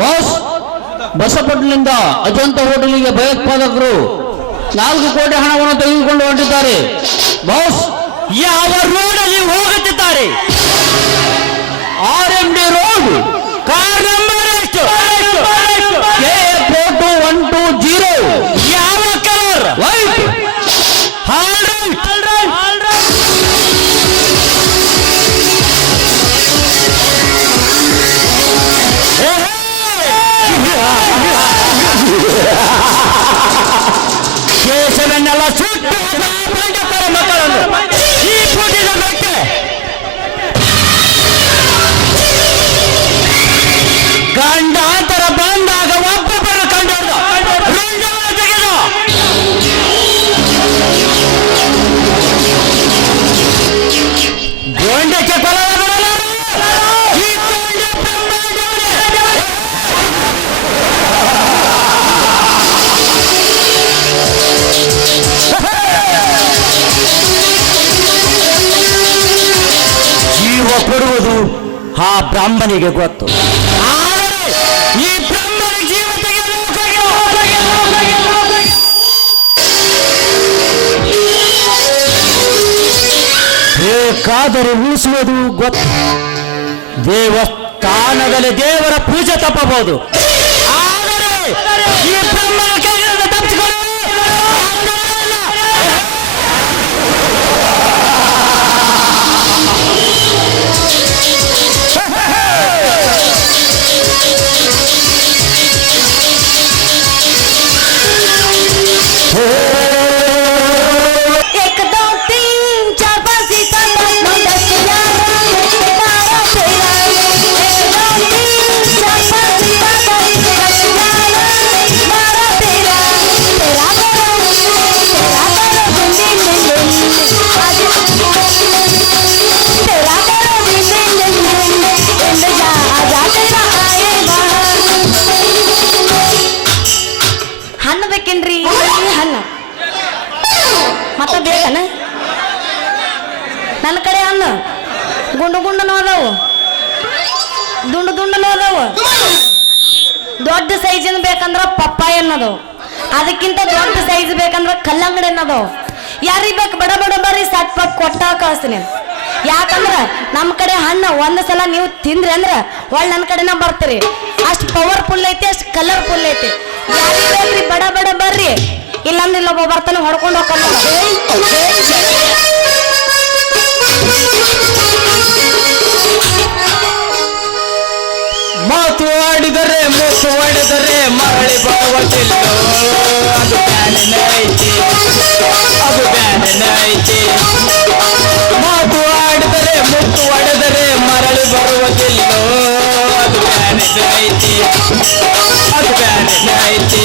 ಬಾಸ್, ಬಸಪಟ್ಟಣದಿಂದ ಅಜಂತ ಹೋಟೆಲ್ಗೆ ಭಯೋತ್ಪಾದಕರು 4 ಕೋಟಿ ಹಣವನ್ನು ತೆಗೆದುಕೊಂಡು ಹೊರಟಿದ್ದಾರೆ. ಬಾಸ್, ಯಾವ ರೋಡಲ್ಲಿ ಹೋಗುತ್ತಿದ್ದಾರೆ? RMD ರೋಡ್, ಕಾರ್ ನಂಬರ್ ಎಷ್ಟು? KA4210. ಯಾವ ಕಲರ್? ವೈಟ್. All right. ಕೇಶವನ್ನೆಲ್ಲ ಸುಟ್ಟು ಹಾಕುತ್ತಾರೆ ಮಕ್ಕಳನ್ನು. ಈ ಪೂಟಿದ ಬೆಕ್ಕೆ ಗಂಡಾಂತರ ಬಂದಾಗ ಒಬ್ಬೊಬ್ಬರು ಕಂಡು ತೆಗೆದು ಗೋಂಡಕ್ಕೆ ಕೊಲ ಜೀವ ಕೊಡುವುದು ಆ ಬ್ರಾಹ್ಮಣಿಗೆ ಗೊತ್ತು. ಈ ಬ್ರಾಹ್ಮಣ ಜೀವ ತೆಗೆದು ಬೇಕಾದರೆ ಉಳಿಸುವುದು ಗೊತ್ತು. ದೇವಸ್ಥಾನದಲ್ಲಿ ದೇವರ ಪೂಜೆ ತಪ್ಪಬಹುದು, ಆದರೆ ಈ ಬ್ರಹ್ಮನ ಕೈಗಳಿಂದ ತಪ್ಪಿಸಿಕೊಳ್ಳಲು ಹಣ್ಣು ಬೇಕೇನ್ರಿ? ಹಣ್ಣು ಮತ್ತ ಬೇಕನ? ನನ್ನ ಕಡೆ ಹಣ್ಣು ಗುಂಡು ಗುಂಡನು ಅದಾವು, ದುಂಡು ದುಂಡನು ಅದಾವು. ದೊಡ್ಡ ಸೈಜಿನ ಬೇಕಂದ್ರ ಪಪ್ಪಾಯ ಅನ್ನೋದವು, ಅದಕ್ಕಿಂತ ದೊಡ್ಡ ಸೈಜ್ ಬೇಕಂದ್ರ ಕಲ್ಲಂಗಡಿ ಅನ್ನೋದವು. ಯಾರಿಗೆ ಬೇಕು ಬಡ ಬಡ ಬರ್ರಿ, ಸಟ್ ಪಟ್ ಕೊಟ್ಟ ಕಳಿಸ್ತೀನಿ. ಯಾಕಂದ್ರ ನಮ್ಮ ಕಡೆ ಹಣ್ಣು ಒಂದು ಸಲ ನೀವು ತಿಂದ್ರಿ ಅಂದ್ರ ಒಳ್ಳೆ ನನ್ನ ಕಡೆನ ಬರ್ತೀರಿ. ಅಷ್ಟು ಪವರ್ಫುಲ್ ಐತಿ, ಅಷ್ಟು ಕಲರ್ಫುಲ್ ಐತಿ. ಯಾರಿಗೆ ಬೇಕ್ರಿ ಬಡ ಬಡ ಬರ್ರಿ, ಇಲ್ಲಂದ್ರೆ ಇಲ್ಲೊಬ್ಬ ಬರ್ತಾನೆ ಹೊಡ್ಕೊಂಡು ಹೋಗ್ಕೊಂಡು. ಮಾತು ಆಡಿದರೆ ಮೂತು ಹೊಡೆದರೆ ಮರಳಿ ಬರುವುದಿಲ್ಲ. ಅದು ಬ್ಯಾನಿನ ಐತಿ, ಅದು ಬ್ಯಾನಿನ ಐತಿ. ಮಾತು ಆಡಿದರೆ ಮುತ್ತು ಹೊಡೆದರೆ ಮರಳಿ ಬರುವುದಿಲ್ಲ. ಅದು ಬ್ಯಾನಿನ ಐತಿ, ಅದು ಬ್ಯಾನಿನ ಐತಿ.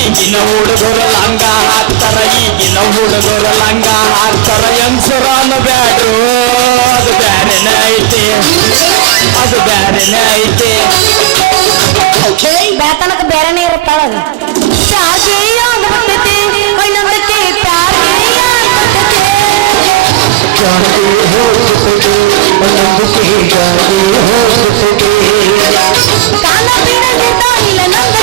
ಈಗಿನ ಹುಡುಗರು ಲಂಗ ಹಾಕ್ತಾರ, ಈಗಿನ ಹುಡುಗರು ಲಂಗ ಹಾಕ್ತಾರ. ಹೆಂಗಸರಾನ ಬ್ಯಾಡ್ರು, ಅದು ಬ್ಯಾನಿನ ಐತಿ, ಅದು ಬ್ಯಾರೆನ ಐತಿ. ಬೇತನಕ್ಕೆ ಬೇರೆನೇ ಇರುತ್ತಾಳ. ಕಾಲ ಬೀಳಲಿಲ್ಲ ಇಲ್ಲ ನಂದ